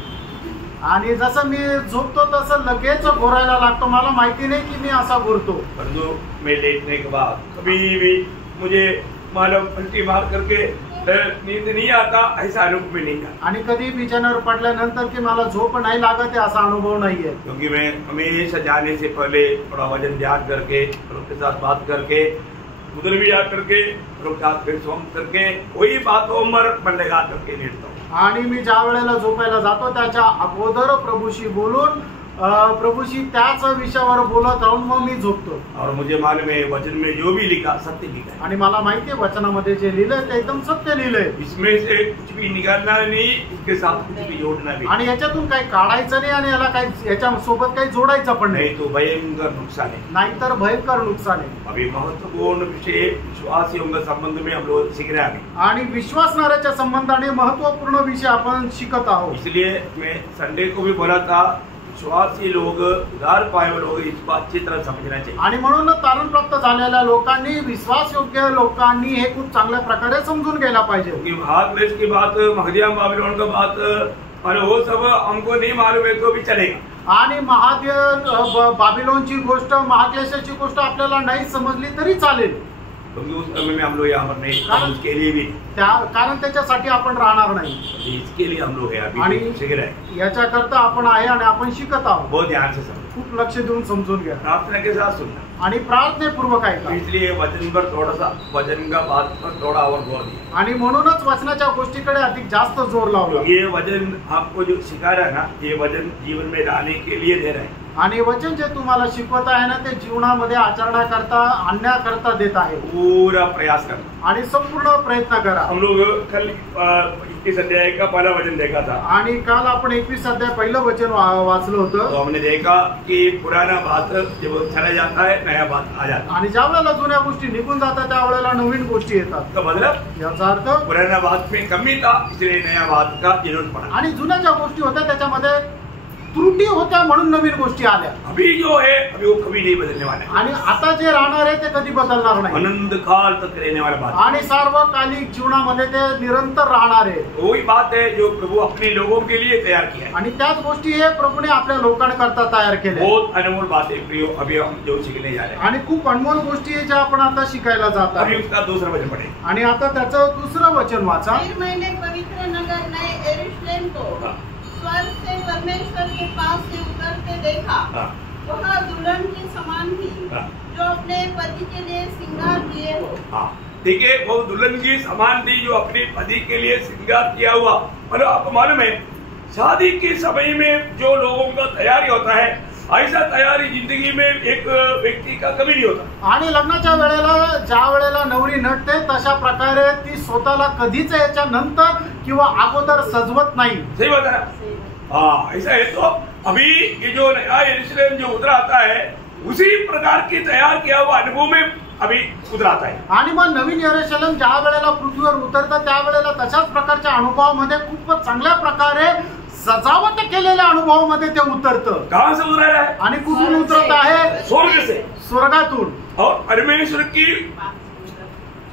आणि जसं मी झोपतो तसं लगेच घोरायला लागतो, मला माहिती नाही की मी असा घोरतो। परंतु मैं लेटने के बाद कभी भी मुझे मालूम पलटी मार करके नींद नहीं आता, ऐसा अनुभव में नहीं आता। आणि कधी बिछाण्यावर पडल्यानंतर की मला झोप नाही लागत आहे असा अनुभव नाहीये, क्योंकि मैं हमेशा जाने से पहले थोड़ा वजन ध्यान करके प्रभु के साथ बात करके उधर भी याद करके प्रभु के साथ फिर सोम करके वही बात उम्र मन लगा करके लेटता हूँ। आणि मी ज्या वेळेला झोपायला जातो त्याच्या अगोदर प्रभूशी बोलून प्रभूशी त्याच विषयावर बोलत राहून मग मी झोपतो। और मुझे मालूम है वचन में जो भी लिखा सत्य लिखा है, आणि मला माहिती आहे वचनामध्ये जे लिहिलंय ते एकदम सत्य लिहिलंय, इसमें से कुछ भी निकालना नहीं, इसके साथ कुछ भी जोड़ना भी आणि याच्यातून काही काढायचं नाही आणि याला काही याच्या सोबत काही जोडायचं पण नाही, नहीं तो भयंकर नुकसान है। नाहीतर भयंकर नुकसान आहे। अभी महत्वपूर्ण विषय विश्वासियों के संबंध में हम लोग सीख रहे हैं अभी। आणि विश्वासणाऱ्याच्या संबंधाने महत्वपूर्ण विषय आपण शिकत आहोत। इसलिए मैं संडे को भी बोला था, विश्वासी लोग उधार पाए हुए लोग इस बात अच्छी तरह समझना चाहिए। आणि म्हणून तारण प्राप्त झालेल्या लोकांनी, विश्वासयोग्य लोकांनी हे खूप चांगल्या प्रकारे समजून घ्यायला पाहिजे। क्योंकि महाक्लेश की बात, महदिया बाबिलोन का बात, और वो सब हमको नहीं मालूम है तो भी चलेगा। आणि बाबिलोनची गोष्ट, महाक्लेशाची गोष्ट आपल्याला नाही समजली तरी चालेल, क्योंकि उस समय में हम लोग यहाँ पर नहीं, हम उसके लिए भी कारण त्याच्यासाठी आपण राहणार नाही, इसके लिए हम लोग है अभी आणि सीख रहे हैं। याच्याकरता आपण आहे आणि आपण शिकत आहोत। बहुत ध्यान से समझो, खूप लक्ष देऊन समजून घ्या प्रार्थना के साथ सुनना। आणि प्रार्थनेपूर्वक ऐका। इसलिए वचन पर थोड़ा सा, वचन का बात पर थोड़ा और जोर दिया, आणि म्हणूनच वचनाच्या गोष्टीकडे अधिक जास्त जोर लावला। ये वचन आपको जो सिखा रहा है ना, ये वचन जीवन में लाने के लिए दे रहे हैं। आणि वचन जे तुम्हाला शिकवत आहे ना ते जीवनामध्ये आचरणाकरता आणण्याकरता देत आहे। पूरा प्रयास करना। आणि संपूर्ण प्रयत्न करा। हम लोग कल 21 अध्याय का पहला वचन देखा था, आणि काल आपण 21 अध्याय पहिलं वचन वाचलं होतं। तो हमने देखा कि पुराना बात जब चला जाता है नया बात आ जाता है। आणि ज्या वेळेला जुन्या गोष्टी निघून जातात त्यावेळेला नवीन गोष्टी येतात। तो मतलब याचा अर्थ पुराना बात में कमी था, इसलिए नया बात का जरूरत पड़ा। आणि जुन्या ज्या गोष्टी होत्या त्याच्यामध्ये त्रुटी होत्या म्हणून नवीन गोष्टी आल्या। अभी जो है अभी वो कभी नहीं बदलने वाला है, आणि आता जे राहणार आहे ते कधी बदलणार नाही, अनंत काल तक रहने वाला बात। आणि सार्वकालिक जीवनामध्ये ते निरंतर राहणार आहे। वही बात है जो प्रभु अपने लोगों के लिए तैयार किया है। आणि त्याच गोष्टी हे प्रभूने आपल्या लोकांकरता तयार केल्या। बहुत अनमोल बात है प्रियो, अभी हम जो सीखने जा रहे हैं। आणि खूप अनमोल गोष्टी आहे ज्या आपण आता शिकायला जात अभी आहोत। उसका दूसरा वचन पढ़े। आणि आता त्याचं दुसरं वचन वाचा। फिर मैंने पवित्र नगर नए यरूशलेम को स्वर्ग से परमेश्वर के पास से उतरते देखा। वह दुल्हन के समान थी जो अपने पति के लिए श्रृंगार किए हो। देखिए वो दुल्हन की समान थी जो अपने पति के लिए श्रृंगार किया हुआ। मतलब आपको मालूम है शादी के समय में जो लोगों का तैयारी होता है, ऐसा तयारी जिंदगी में एक व्यक्ती का कभी नहीं होता। आणि लग्नाच्या वेळेला ज्या वेळेला नवरी नटते तशा प्रकारे ती स्वतःला कधीच याच्या नंतर किंवा अगोदर सजवत नाही। सही बात है ना? हाँ, ऐसा है। तो अभी ये जो नया यरूशलेम जो उतरा आता है उसी प्रकार की तैयार किया हुआ अनुभव में अभी उतरा आता है। आणि मग नवीन यरूशलेम ज्या वेळेला पृथ्वीवर उतरतं त्यावेळेला तशाच प्रकारच्या अनुभवामध्ये खूपच चांगल्या प्रकारे सजावट केलेल्या अनुभवामध्ये ते उतरतं। कहाँ से उतरा है? आणि कुठून उतरत आहे? स्वर्ग से। स्वर्गातून और परमेश्वर की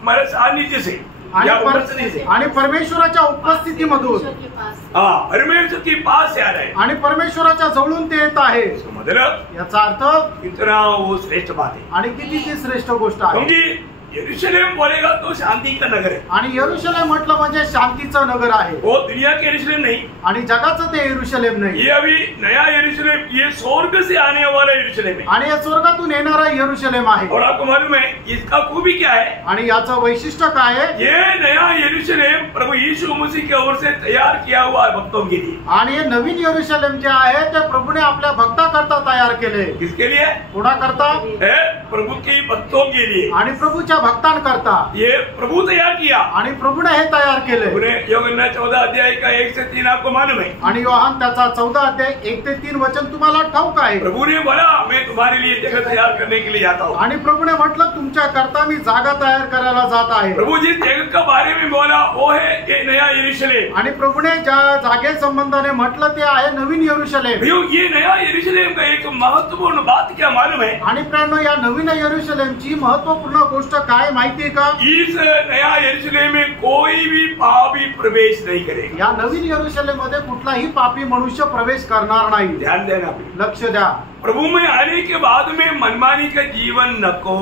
हमारे सानिध्य से या उपस्थिति से, आणि परमेश्वराच्या उपस्थितीमधून ईश्वर के पास से। परमेश्वर के पास से आ रहे हैं। आणि परमेश्वराच्या जवळून ते येत आहे। इसका मतलब याचा अर्थ इतना वो श्रेष्ठ बात है, आणि कितीची श्रेष्ठ गोष्ट आहे। क्योंकि यरूशलेम बोलेगा तो शांति का नगर है। आणि यरूशलेम म्हटलं म्हणजे शांतीचं नगर आहे। वो दुनिया के यरूशलेम नहीं, आणि जगाचं ते यरूशलेम नाही, ये अभी नया यरूशलेम, ये स्वर्ग से आने वाला यरूशलेम है। आणि हे स्वर्गातून येणारा यरूशलेम आहे। और आपको मालूम है इसका खूबी क्या है? आणि याचं वैशिष्ट्य काय आहे? ये नया यरूशलेम प्रभु यीशु मसीह की ओर से तैयार किया हुआ है भक्तों के लिए। आणि हे नवीन यरूशलेम जे आहे ते प्रभूने आपल्या भक्ताकरता तयार केले। किसके लिए? कोणाकरता? है प्रभु के भक्तों के लिए। आणि प्रभूच्या भक्तांकरता ये प्रभु तैयार किया, आणि प्रभूने हे तयार केले। उन्हें यूहन्ना 14 अध्याय का 1 से 3 आपको मालूम है। आणि योहान त्याचा 14 अध्याय 1 ते 3 वचन तुम्हाला ठाऊक आहे। प्रभु ने बोला मैं तुम्हारे लिए जगह तैयार करने के लिए जाता हूँ। आणि प्रभूने म्हटलं तुमच्या करता मी जागा तयार करायला जात आहे। प्रभु जिस जगह का बारे में बोला वो है ये नया यरूशलेम। आणि प्रभूने ज्या जागे संबंधाने म्हटलं ते आहे नवीन यरूशलेम। भैया ये नया यरूशलेम का एक महत्वपूर्ण बात क्या मालूम है? आणि प्रियांनो या नवीन यरूशलेमची महत्त्वपूर्ण गोष्ट काय माहिती आहे का? इस नया यरूशलेम में कोई भी पापी प्रवेश नहीं करेगा। या नवीन यरूशलेम मध्ये कुठलाही पापी मनुष्य प्रवेश करणार नाही। ध्यान देना, लक्ष द्या। प्रभु में आने के बाद में मनमानी का जीवन नको।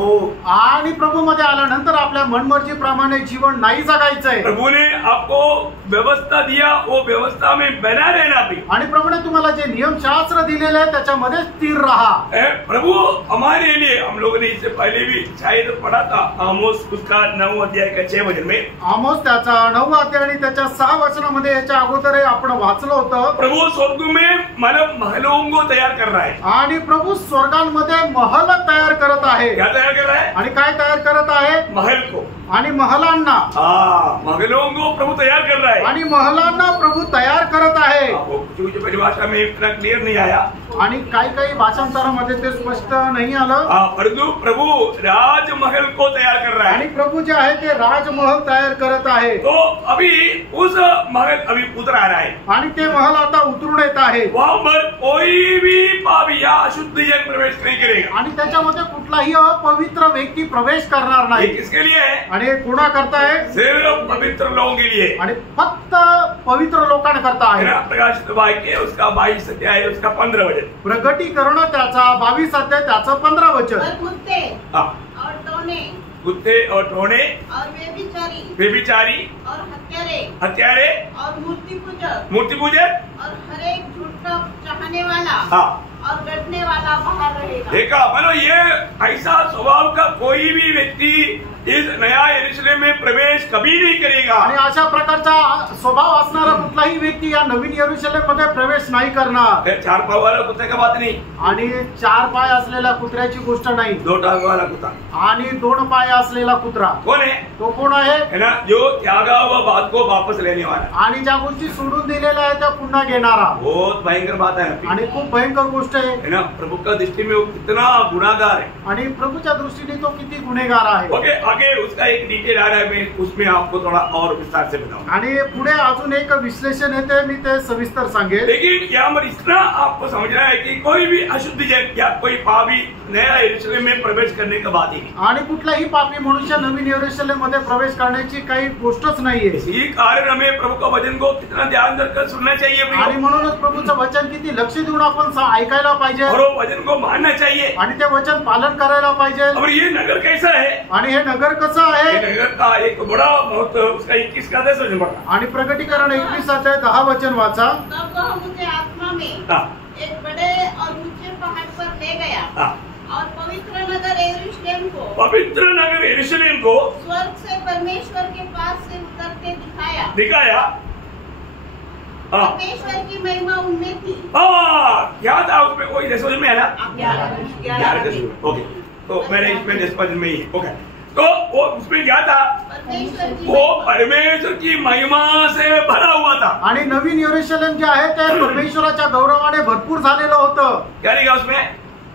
आणि प्रभू मध्ये आल्यानंतर आपल्या मनमर्जी प्रमाणे जीवन नाही जगायचंय। प्रभु ने आपको व्यवस्था दिया, वो व्यवस्था में बना रहना भी। आणि प्रभूने तुम्हाला जे नियमशास्त्र दिलेले आहे त्याच्यामध्ये स्थिर राहा। प्रभु हमारे लिए, हम लोगों ने इससे पहले भी शायद पढ़ा था आमोस उसका 9 अध्याय का 6 वचन में। आमोस त्याचा 9 अध्याय आणि त्याच्या 6 वचनामध्ये याच्या अगोदर आपण वाचलं होतं। प्रभु स्वर्ग में मतलब महलों को तैयार कर रहा है। आणि प्रभू स्वर्गांमध्ये महल तयार करत आहे। क्या तैयार कर रहा है? आणि काय तयार करत आहे? महल को। आणि महलांना, महलों को प्रभु तैयार कर रहा है। आणि महलांना प्रभू तयार करत आहे। कुछ परिभाषा में इतना क्लियर नहीं आया, आणि काही भाषांतरामध्ये ते स्पष्ट नाही आलं। परंतु प्रभु राजमहल को तैयार कर रहा आणि है। प्रभू जे आहे ते राजमहल तयार करत आहे। तो अभी उस महल अभी उतर आ रहा है, आणि ते महल आता उतरून येत आहे। वहां पर कोई भी पापी या अशुद्ध जन प्रवेश नहीं करेगा। आणि त्याच्यामध्ये कुठलाही अपवित्र व्यक्ती प्रवेश करणार ये नाही। किसके लिए है? आणि हे कोणा करता आहे? सिर्फ पवित्र लोगों के लिए। आणि फक्त पवित्र लोकांकरता आहे। प्रकाशित वाक्य उसका 22 अध्याय उसका 15 वचन। प्रगटीकरण त्याचा 22 अध्याय त्याचं 15 वचन। और कुत्ते हाँ, और टोने कुत्ते और टोने और व्यभिचारी और हत्यारे और मूर्ति पूजक और हर एक झूठ का चाहने वाला हाँ और गढ़ने वाला बाहर रहेगा। देखा, मतलब ये ऐसा स्वभाव का कोई भी व्यक्ति इस नया यरूशलेम में प्रवेश कभी नहीं करेगा। आणि अशा प्रकारचा स्वभाव असणारा कुठलाही व्यक्ती या नवीन यरूशलेम मध्ये प्रवेश नाही करणार। 4 पाव वाला कुत्ते का बात नहीं, आणि 4 पाय असलेल्या कुत्र्याची गोष्ट नाही। 2 टांग वाला कुत्ता। आणि 2 पाय असलेला कुत्रा कौन है? तो कोण आहे? है ना, जो त्यागा हुआ बात को वापस लेने वाला। आणि ज्या गोष्टी सोडून दिलेल्या आहेत त्या पुन्हा घेणारा। बहुत भयंकर बात है आणि खूप भयंकर गोष्ट आहे ना। प्रभु का दृष्टि में वो कितना गुनाहगार है। आणि प्रभूच्या दृष्टीने तो किती गुन्हेगार आहे। ओके, आगे उसका एक डिटेल आ रहा है, मैं उसमें आपको थोड़ा और विस्तार से बताऊंगा। आणि पुढे अजून एक विश्लेषण येते, मी ते सविस्तर सांगेन। लेकिन यहाँ पर इतना आपको समझना है कि कोई भी अशुद्ध जन या कोई पापी नया यरूशलेम में प्रवेश करने का बात ही नहीं। आणि कुठलाही पापी मनुष्य नवीन यरूशलेम मध्ये प्रवेश करण्याची काही गोष्टच नाहीये। इसी कारण हमें प्रभु का वचन को कितना ध्यान देकर सुनना चाहिए आणि म्हणूनच प्रभूचं वचन किती लक्ष देऊन आपण ऐकायला पाहिजे और वो वचन को मानना चाहिए आणि ते वचन पालन करायला पाहिजे। और ये नगर कैसा है? आणि हे नगर कसं ये आहे? नगर का एक बड़ा बहुत उसका 21 का 10 वचन पढ़ा। आणि प्रकटीकरण 21 अध्याय 10 वचन वाचा। तब वह मुझे आत्मा में हाँ, एक बड़े और ऊंचे पहाड़ पर ले गया हाँ, और पवित्र नगर यरूशलेम को पवित्र नगर यरूशलेम को स्वर्ग से परमेश्वर के पास से उतरते दिखाया। हाँ, परमेश्वर की महिमा उनमें थी। क्या था उसमें? कोई 10 वचन में है ना? 11 थी। ओके, तो मैंने इसमें 10 वचन में ही है। ओके, तो वो उसमें क्या था? परमेश्वर की वो परमेश्वर की महिमा से भरा हुआ था। आणि नवीन यरूशलेम जे आहे ते परमेश्वराच्या गौरवाने भरपूर झालेलं होतं। क्या लिखा उसमें?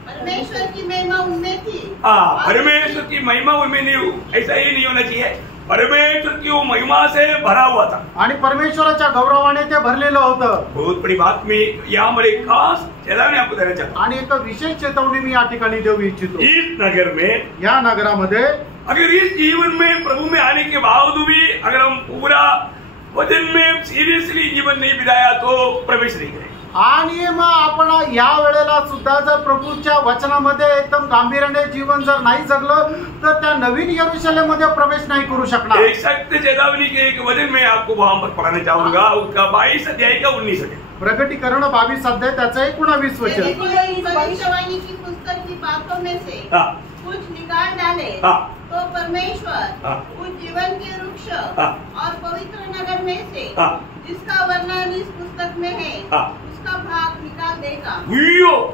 परमेश्वर की महिमा उनमें थी। परमेश्वर की महिमा उनमें नहीं, ऐसा ही नहीं होना चाहिए। परमेश्वर की वो महिमा से भरा हुआ था। आणि परमेश्वराच्या गौरवाने ते भरलेलं होतं. बहुत बड़ी बात मैं यहाँ पर एक खास चेतावनी आपको देना चाहता आणि एक विशेष चेतावणी मी या ठिकाणी देऊ इच्छितो. हूँ। इस नगर में या नगरामध्ये अगर इस जीवन में प्रभु में आने के बावजूद भी अगर हम पूरा वचन में सीरियसली जीवन नहीं बिताया तो प्रवेश नहीं करेंगे। आणि मग आपण या वेळेला सुद्धा जर प्रभूच्या वचनामध्ये एकदम गांभीर्याने जीवन जर नाही जगलं तर त्या नवीन यरूशलेम मध्ये प्रवेश नाही करू शकणार. एक सख्त चेतावनी के एक वचन में आपको वहां पर पढ़ाना चाहूंगा, उसका 22 अध्याय का 19 अध्याय। प्रकटीकरण 22 अध्याय त्याचं 19 वचन. भविष्यवाणी की पुस्तक की बातों में से हाँ। कुछ निकाल डाले हाँ। तो परमेश्वर हाँ। उस जीवन के वृक्ष हाँ। और पवित्र नगर में से हाँ। जिसका वर्णन इस पुस्तक में है हाँ। उसका भाग निकाल देगा।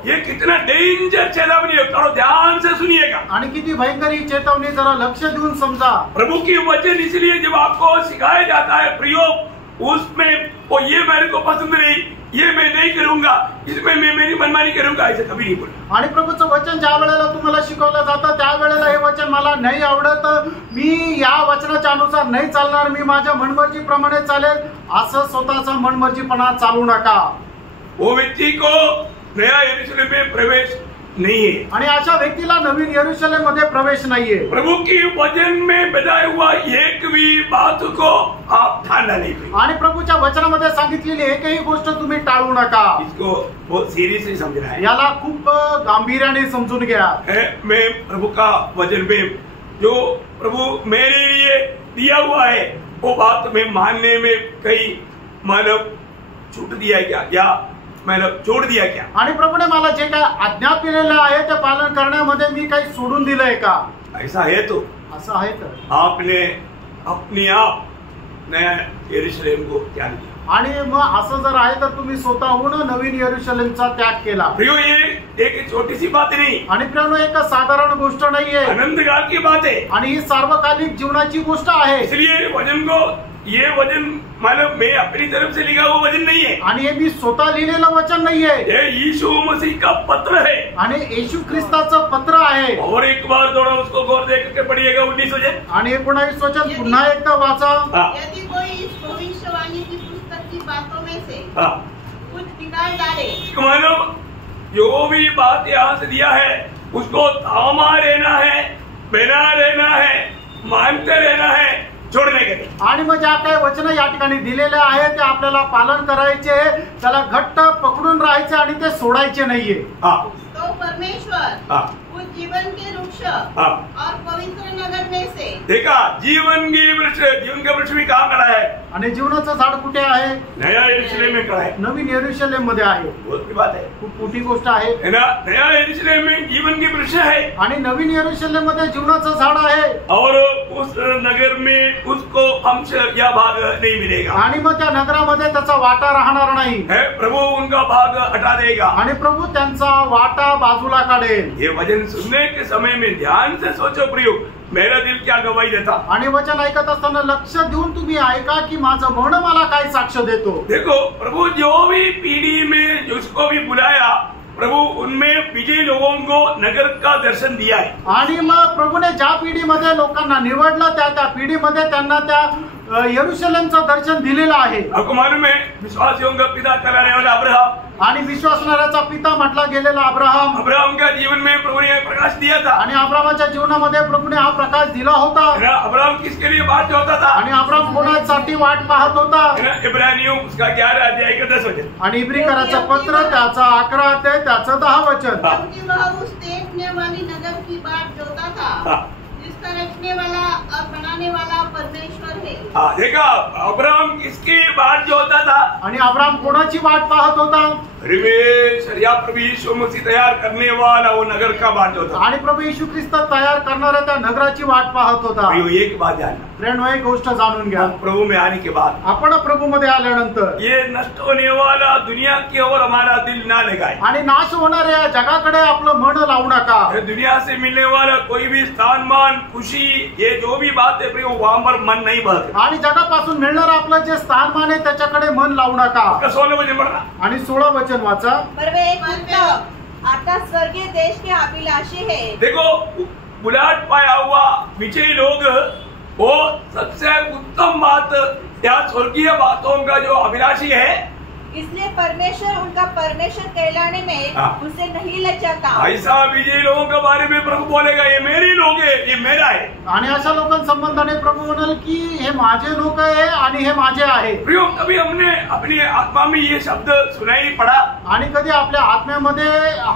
ये कितना डेंजर चेतावनी है, थोड़ा ध्यान से सुनिएगा। आणि किती भयंकर ही चेतावणी जरा लक्ष देऊन समजा. प्रभु की वचन इसलिए जब आपको सिखाया जाता है प्रयोग उसमें वो ये मेरे को पसंद नहीं, ये मैं नहीं करूंगा, इसमें मैं मेरी मनमानी करूंगा, ऐसे कभी नहीं बोलना। आणि प्रभूचं वचन ज्या वेळेला तुम्हाला शिकवलं जातं त्यावेळेला हे वचन मला नाही आवडत, मी या वचनाच्या अनुसार नाही चालणार, मी माझ्या मनमर्जीप्रमाणे चालेल, असं स्वतःचा मनमर्जीपणा चालू नका. वो व्यक्ति को नया यरूशलेम में प्रवेश नहीं है। आणि अशा व्यक्तीला नवीन यरूशलेम मध्ये प्रवेश नाहीये. प्रभु की वचन में बताया हुआ एक भी बात को आप ठाना नहीं पाएंगे। आणि प्रभूच्या वचनामध्ये सांगितलेली एकही गोष्ट तुम्ही टाळू नका. इसको बहुत सीरियसली समझना है। याला खूप गांभीर्याने समजून घ्या. मैं प्रभु का वचन में जो प्रभु मेरे लिए दिया हुआ है वो बात में मानने में कहीं मानव छूट दिया है क्या, या मैंने छोड़ दिया क्या? आणि प्रभूने मला जे काय आज्ञा दिलेलं आहे ते पालन करण्यामध्ये मी काही सोडून दिलंय का? ऐसा है तो असं आहे तर आपने अपने आप नया यरूशलेम को त्याग दिया। आणि मग असं जर आहे तर तुम्ही स्वतःहून नवीन यरूशलेमचा त्याग केला. प्रियो ये एक छोटी सी बात नहीं, आणि प्रियो एक साधारण गोष्ट नाहीये, अनंतकाल की बात है। आणि ही सार्वकालिक जीवनाची गोष्ट आहे. इसलिए वचन को, ये वचन मतलब मैं अपनी तरफ से लिखा हुआ वचन नहीं है, आणि हे मी स्वतः लिहिलेलं वचन नाहीये, ये यीशु मसीह का पत्र है आणि येशू ख्रिस्ताचं पत्र आहे. और एक बार थोड़ा उसको गौर दे करके पढ़िएगा 19 वचन आणि 19 वचन पुन्हा एकदा वाचा. यदि कोई इस भविष्यवाणी की पुस्तक की बातों में से हाँ। कुछ निकाल डाले, मानो जो भी बात यहाँ से दिया है उसको थामा रहना है, बना रहना है, मानते रहना है, छोड़ने के नहीं। आणि मग ज्या काही वचन या ठिकाणी दिलेले आहे ते आपल्याला पालन करायचे, त्याला घट्ट पकडून राहायचे आणि ते सोडायचे नाहीये. तो परमेश्वर उस जीवन के वृक्ष और पवित्र नगर में से देखा, जीवन का वृक्ष भी कहाँ खड़ा है? आणि जीवनाचं झाड कुठे आहे? नया यरूशलेम में खड़ा है। नवीन यरूशलेम मध्ये आहे. बहुत बड़ी बात है, खूप मोठी गोष्ट आहे. है ना? नया यरूशलेम में जीवन के वृक्ष है आणि नवीन यरूशलेम मध्ये जीवनाचं झाड आहे. और उस नगर में उसको अंश या भाग नहीं मिलेगा, आणि मग त्या नगरामध्ये त्याचा वाटा राहणार नाही. है प्रभु उनका भाग हटा देगा। आणि प्रभू त्यांचा वाटा बाजूला काढेल. ये वचन सुनने के समय में ध्यान से सोचो प्रियो, मेरा दिल क्या गवाही देता। आणि वचन ऐकत असताना लक्ष देऊन तुम्ही ऐका की माझं मन मला काय साक्ष देतो. देखो, प्रभु जो भी पीढ़ी में जिसको भी बुलाया, प्रभु उनमें विजयी लोगों को नगर का दर्शन दिया है। आणि मग प्रभूने ज्या पिढीमध्ये लोकांना निवडलं त्या पिढीमध्ये त्यांना त्या यरूशलेमचं दर्शन दिलेलं आहे. आपको मालूम है, विश्वासियों का पिता कहलाने वाला अब्राहम, आणि विश्वासणाऱ्याचा पिता म्हटला गेलेला अब्राहम का जीवन में प्रभु ने प्रकाश दिया था। आणि अब्राहमाच्या जीवनामध्ये प्रभूने हा प्रकाश दिला होता. अब्राहम किसके लिए बाट जोता था? आणि अब्राहम कोणासाठी वाट पाहत होता? इब्रानियों उसका 11 अध्याय का 10 वचन, आणि इब्रिकराचं पत्र त्याचा 11 अध्याय त्याचं 10 वचन. क्योंकि वह उस देखने वाली नगर की बाट जोता था जिसका रचने वाला और बनाने वाला परमेश्वर है। देखा, अब्राहम किसकी बाट जोता था? आणि अब्राहम कोणाची वाट पाहत होता? प्रभु यीशु मसीह तैयार करने वाला वो नगर का बाट जोता। आणि प्रभू येशू ख्रिस्त तयार करणाऱ्या त्या नगराची वाट पाहत होता. एक बात जानना, फ्रेंड, एक गोष्ट जाणून घ्या. प्रभु में आने के बाद, आपण प्रभू मध्ये आल्यानंतर ये नष्ट होने वाला दुनिया की ओर हमारा दिल ना लगाए, आणि नाश होणाऱ्या या जगाकडे आपलं मन लावू नका. दुनिया से मिलने वाला कोई भी स्थान, मान, खुशी, ये जो भी बात है प्रियो, वहां पर मन नहीं बहके। आणि जगापासून मिळणार आपलं जे स्थानमान आहे त्याच्याकडे मन लावू नका. 16 वचन पढ़ना। आणि 16 वचन वाचा. पर वे एक उत्तम आता स्वर्गीय देश के अभिलाषी है। देखो, बुलाहट पाया हुआ विजयी लोग वो सबसे उत्तम बात या स्वर्गीय बातों का जो अभिलाषी है, इसलिए परमेश्वर उनका परमेश्वर कहलाने में उसे नहीं लज्जाता। ऐसा विजयी लोगों के बारे में प्रभु बोलेगा, ये मेरे लोग है, ये मेरा है। आणि अशा लोकांसंबंधाने प्रभू म्हणाल की हे माझे लोक आहे आणि हे माझे आहे। प्रियो, कभी हमने अपनी आत्मा में ये शब्द सुनाई पड़ा? आणि कधी आपल्या आत्म्यामध्ये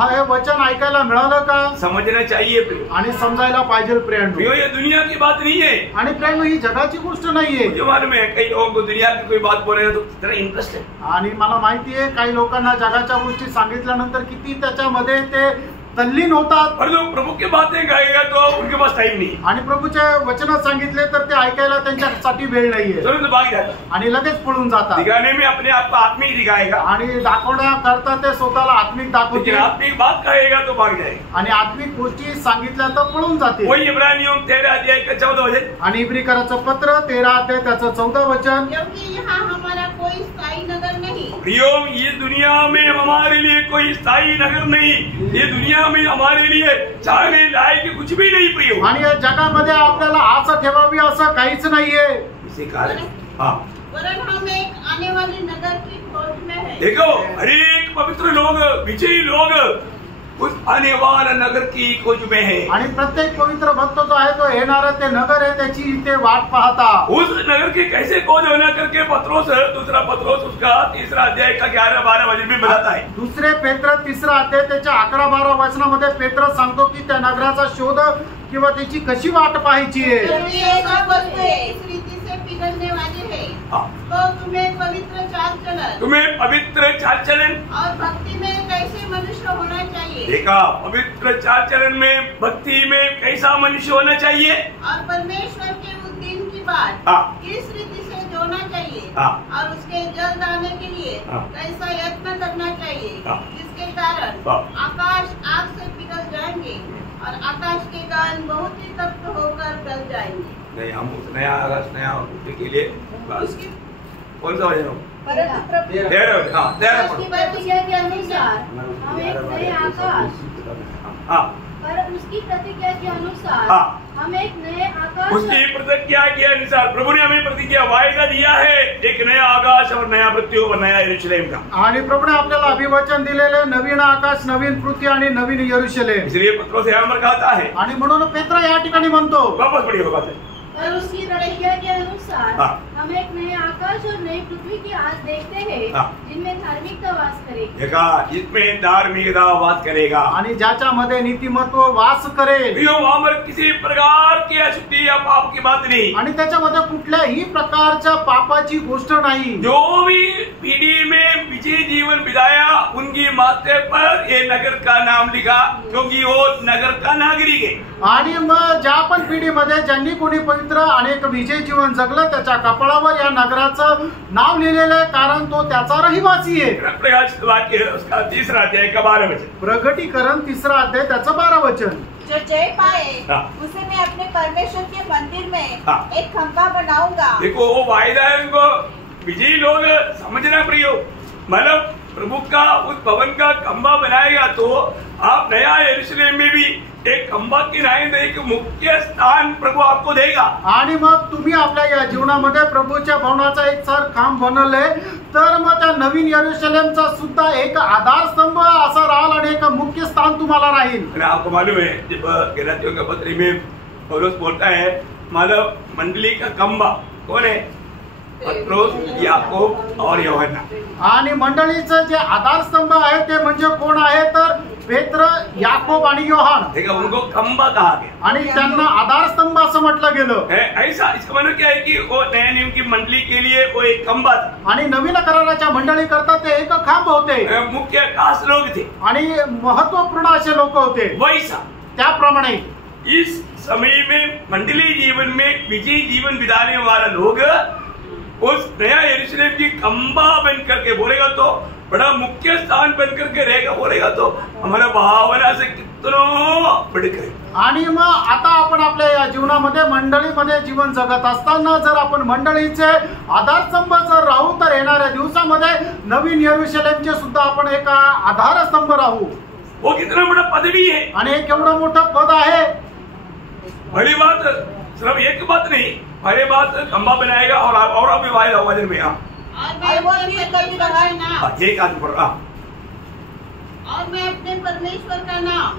हे वचन ऐकायला मिळालं का? समझना चाहिए प्रियो, आणि समजायला पाहिजे प्रियांनो। प्रियो ये दुनिया की बात नहीं है। आणि प्रियांनो ही जगाची गोष्ट नाहीये। मुझे मालूम है कई लोगों को दुनिया की कोई बात बोलेगा तो कितना इंटरेस्ट है। आणि मला माहिती आहे काही लोकांना जगाच्या गोष्टी सांगितल्यानंतर किती त्याच्यामध्ये ते तल्लीन होतात, पर जो प्रभु की बातें गाएगा तो उनके पास टाइम नहीं। आणि प्रभूच्या वचनात सांगितले तर ते ऐकायला त्यांच्यासाठी वेळ नाहीये तुरंत भाग जाता, आणि लगेच पळून जातात। दिखाने में अपने आप को आत्मिक दिखाएगा, आणि दाखवण्याकरता ते स्वतःला आत्मिक लेकिन दाखवतील, आत्मिक बात कहेगा तो भाग जाएगा। आणि आत्मिक गोष्टी सांगितल्या तर पळून जातील। वही इब्रानियों 13 अध्याय का 14 वचन, आणि इब्रिकराचं पत्र 13 अध्याय त्याचं 14 वचन, क्योंकि यहाँ हमारा कोई स्थायी नगर नहीं। प्रियो, ये दुनिया में हमारे लिए कोई स्थायी नगर नहीं, ये दुनिया में हमारे लिए चाहने लायक कुछ भी नहीं प्रियो। आणि या जगामध्ये आपल्याला आशा ठेवावी असं काहीच नाहीये। इसी कारण हाँ वरन हम एक आने वाले नगर की खोज में है। देखो, हर एक पवित्र लोग, विजयी लोग उस आने वाला नगर की खोज में है। आणि प्रत्येक पवित्र भक्त जो आहे तो येणारं ते नगर आहे त्याची ते वाट पाहता। उस नगर की कैसे खोज होना करके पत्रोस, दूसरा पत्रोस उसका 3 अध्याय का 11-12 वचन में बताता है। दुसरे पेत्र 3 अध्याय त्याच्या 11-12 वचनामध्ये पेत्र सांगतो की त्या नगराचा शोध किंवा त्याची कशी वाट पाहायची आहे। क्योंकि ये सब वस्तुएं इस रीति से पिघलने वाली है। हाँ। तो तुम्हें पवित्र चाल चलन तुम्हें पवित्र चाल चलन और भक्ति में कैसे मनुष्य होना चाहिए, देखा, पवित्र चाल चलन में, भक्ति में कैसा मनुष्य होना चाहिए, और परमेश्वर के उस दिन की बात हाँ। किस रीति से जोना चाहिए, हाँ। और उसके जल्द आने के लिए हाँ। कैसा यत्न करना चाहिए, हाँ। जिसके कारण हाँ। आकाश आग से पिघल जाएंगे और आकाश के गान बहुत ही तप्त होकर गल जाएंगे। नहीं, हम उस नया आकाश नया पृथ्वी के लिए उसकी कौन सा वचन हो? परंतु प्रभु 13 उसकी प्रतिज्ञा के अनुसार हम एक नए आकाश हाँ, पर उसकी प्रतिज्ञा के अनुसार हाँ। हम एक नए आकाश उसकी प्रतिज्ञा के अनुसार प्रभु ने हमें प्रतिज्ञा वायदा दिया है, एक नया आकाश और नया पृथ्वी और नया यरूशलेम का। आणि प्रभूने आपल्याला अभिवचन दिलेले नवीन आकाश, नवीन पृथ्वी आणि नवीन यरूशलेम। इसलिए पत्रोस यहाँ पर कहता है, आणि म्हणून पेत्र या ठिकाणी म्हणतो, वापस पढ़िए होगा और उसकी प्रतिज्ञा के अनुसार हाँ। हम एक नए आकाश और नई पृथ्वी की आज देखते हैं, हाँ। जिनमें धार्मिकता वास करेगी। देखा, जिसमें धार्मिकता वास करेगा, आणि ज्याच्यामध्ये नीतिमत्व वास करेल, प्रियो, वहाँ पर किसी प्रकार की अशुद्धि या पाप की बात नहीं। आणि त्याच्यामध्ये कुठल्याही प्रकारच्या पापाची गोष्ट नाही। जो भी पीढ़ी में विजय जीवन बिताया उनकी माथे पर ये नगर का नाम लिखा, क्योंकि वो नगर का नागरिक है। आणि मग ज्या पण पिढीमध्ये ज्यांनी कोणी पवित्र अनेक विजय जीवन जगलं त्याच्या कपाळावर या नगराचं नाव लिहिलेलं आहे, कारण तो त्याचा रहिवासी आहे। प्रकाशित वाक्य उसका 3 अध्याय का 12 वचन, प्रगटीकरण 3 अध्याय त्याचं 12 वचन, जो जय पाए हाँ। उसे मैं अपने परमेश्वर के मंदिर में हाँ। एक खंभा बनाऊंगा। देखो वो वायदा है, उनको विजयी लोग समझना प्रियो, मतलब प्रभु का उस भवन का खंभा बनाएगा तो आप नया यरूशलेम में भी एक खंभा की नाईत एक मुख्य स्थान प्रभु आपको देगा। आणि मग तुम्ही आपल्या या जीवनामध्ये प्रभूच्या भवनाचा एक सर खांब बनवलंय, तर मग त्या नवीन यरूशलेमचा सुद्धा एक आधारस्तंभ असा राहील आणि एक मुख्य स्थान तुम्हाला राहील। और आपको मालूम है, जब गलातियों के पत्र में पौलुस बोलता है, मानव मंडली का खंभा कौन है? पत्रोस, याकूब और यूहन्ना। आणि मंडळीचं जे आधारस्तंभ आहे ते म्हणजे कोण आहे? तर पेत्र, याकूब आणि योहान। देखा, उनको खंभा कहा गया आणि त्यांना आधारस्तंभ असं म्हटलं गेलं। ऐसा इसका मतलब क्या है कि वो नया नियम की मंडली के लिए वो एक खंभा था, आणि नवीन कराराच्या मंडळी करता ते एक खांब होते मुख्य खास लोग थे, आणि महत्वपूर्ण असे लोक होते। वैसा त्याप्रमाणे इस समय में मंडली जीवन में विजयी जीवन बिताने वाला लोग उस नया यरूशलेम की खंभा बन करके बोलेगा तो बड़ा मुख्य स्थान बन करके रहेगा, बोलेगा तो हमारा भावना से कितना बढ़कर। आणि मग आता आपण आपल्या या जीवनामध्ये मंडळीमध्ये जीवन जगत असताना जर आपण मंडळीचे आधारस्तंभ जर राहू, तर येणाऱ्या दिवसामध्ये नवीन यरूशलेमचे सुद्धा आपण एक आधारस्तंभ राहू। वो कितना बड़ा पदवी है, आणि एक एवढं मोठं पद आहे। बड़ी बात सिर्फ एक बात नहीं, पहले बात खंबा बनाएगा और अभी वजन में। और वो भी कभी बढ़ाए ना। एक आदमी पर और मैं अपने परमेश्वर का नाम।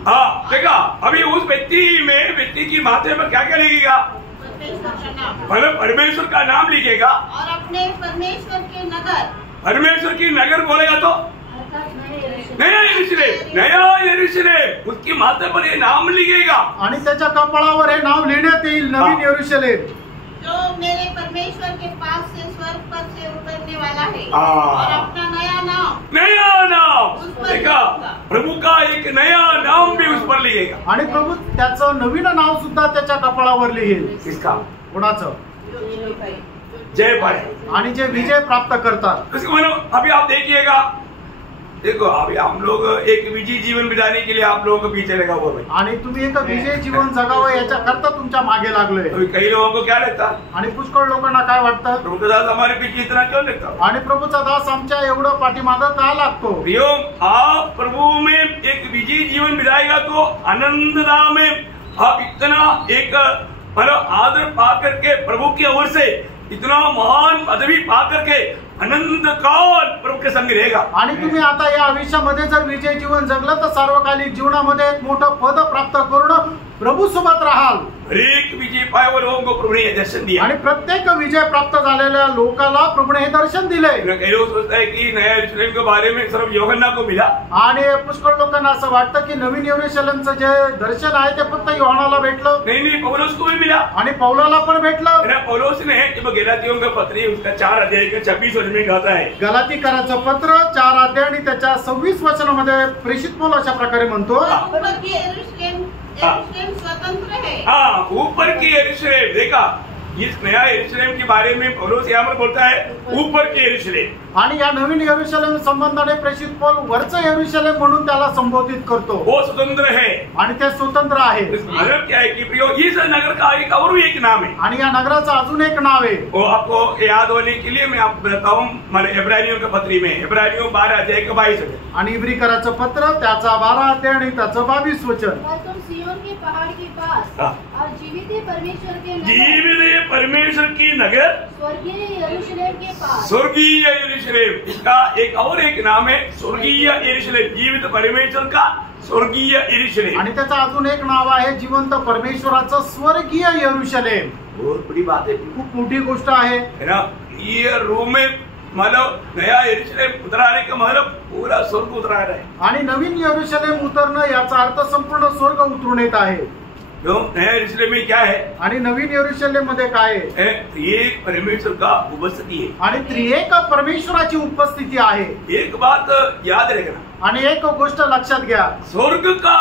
देखा अभी उस व्यक्ति की माथे में क्या क्या लिखेगा? परमेश्वर का नाम। मतलब परमेश्वर का नाम लिखेगा और अपने परमेश्वर के नगर। परमेश्वर की नगर बोलेगा तो नया यरूशलेम उसकी माथे पर ये नाम लिखेगा आणि त्याच्या कपाळावर हे नाव लिहिण्यात येईल, नवीन यरूशलेम, जो मेरे परमेश्वर के पास से स्वर्ग पर से उतरने वाला है। हाँ। और अपना नया नाम उस पर देखा प्रभु का एक नया नाम भी उस पर लिखेगा। आणि प्रभु त्याचं नवीन नाव सुद्धा त्याच्या कपाळावर लिहिल। किसका? कोणाचं? जय पाए आणि जे विजय प्राप्त करतात। अभी आप देखिएगा, देखो अभी हम लोग एक विजयी जीवन बिताने के लिए आप लोगों को पीछे लगा हुआ है आणि तुम्ही एक विजय जीवन जगावं याच्या करता तुमच्या मागे लागलोय। अभी कई लोगों को क्या लगता? आणि पुष्कळ लोकांना काय वाटतं? प्रभु का दास हमारे पीछे इतना क्यों लगता? आणि प्रभूचा दास आमच्या एवढं पाठीमागं का लागतो? प्रियो, आप प्रभु में एक विजयी जीवन बिताएगा तो आनंददा में आप इतना एक आदर पा करके प्रभु की ओर से इतना महान पदवी पा करके आनंद काल प्रभु के संग रहेगा। आणि तुम्ही आता या आयुष्यामध्ये जर विजय जीवन जगलं तर सार्वकालिक जीवनामध्ये एक मोठं पद प्राप्त करून प्रभु सोबत राहाल। एक विजय पाए हुए लोगों को प्रभु ने दर्शन दिया आणि प्रत्येक विजय प्राप्त झालेल्या लोकाला प्रभुने हे दर्शन दिले। कई लोग सोचता है कि नया यरूशलेम के बारे में सिर्फ यूहन्ना को मिला आणि पुष्कळ लोकांना असं वाटतं की नवीन यरूशलेमचं जे दर्शन आहे ते फक्त योहानाला भेटलं। नहीं, पौलुस को भी मिला आणि पौलाला पण भेटलं। पौलुस ने जब गलातियों का पत्री उसका 4 अध्याय के 26 वचन में कहता है, गलातीकराचं पत्र 4 अध्याय आणि त्याच्या 26 वचनामध्ये प्रेषित पौल अशा प्रकारे म्हणतो, ऊपर की यरूशलेम स्वतंत्र है। ऊपर की यरूशलेम। देखा इस नया यरूशलेम के बारे में पौलुस यहाँ पर बोलता है ऊपर के यरूशलेम। आणि या नवीन यरूशलेम संबंधाने प्रेषित पौल वरचं यरूशलेम म्हणून त्याला संबोधित करतो। वो स्वतंत्र है आणि ते स्वतंत्र आहे। मतलब क्या है कि प्रियो इस नगर का एक और भी एक नाम है आणि या नगराचं अजून एक नाव आहे। वो आपको याद होने के लिए मैं आपको बताता हूँ। इब्रानियों के पत्री में इब्रानियों 12 अध्याय के 22 वचन आणि इब्रीकराचं पत्र त्याचा 12 अध्याय आणि त्याचं 22 वचन। तुम सिय्योन के पहाड़ के पास और जीवित परमेश्वर की नगर स्वर्गीय यरूशलेम के पास। स्वर्गीय यरूशलेम इसका एक और एक नाम है स्वर्गीय यरूशलेम। जीवित परमेश्वर का स्वर्गीय यरूशलेम। आणि त्याचं अजून एक नाव आहे जिवंत परमेश्वराचं स्वर्गीय यरूशलेम। बहुत बड़ी बात है, खूप मोठी गोष्ट आहे ना। ये रूम में मतलब नया यरूशलेम उतराने का मतलब पूरा स्वर्ग उतरा रहा है। आणि नवीन यरूशलेम उतरणं याचा अर्थ संपूर्ण स्वर्ग उतरून येत आहे। क्यों? नया यरूशलेम में क्या है? आणि नवीन यरूशलेम मध्ये काय आहे? एक परमेश्वर का उपस्थिति है आणि त्रिएक परमेश्वराची उपस्थिती आहे। एक बात याद रखना आणि एक गोष्ट लक्षात घ्या, स्वर्ग का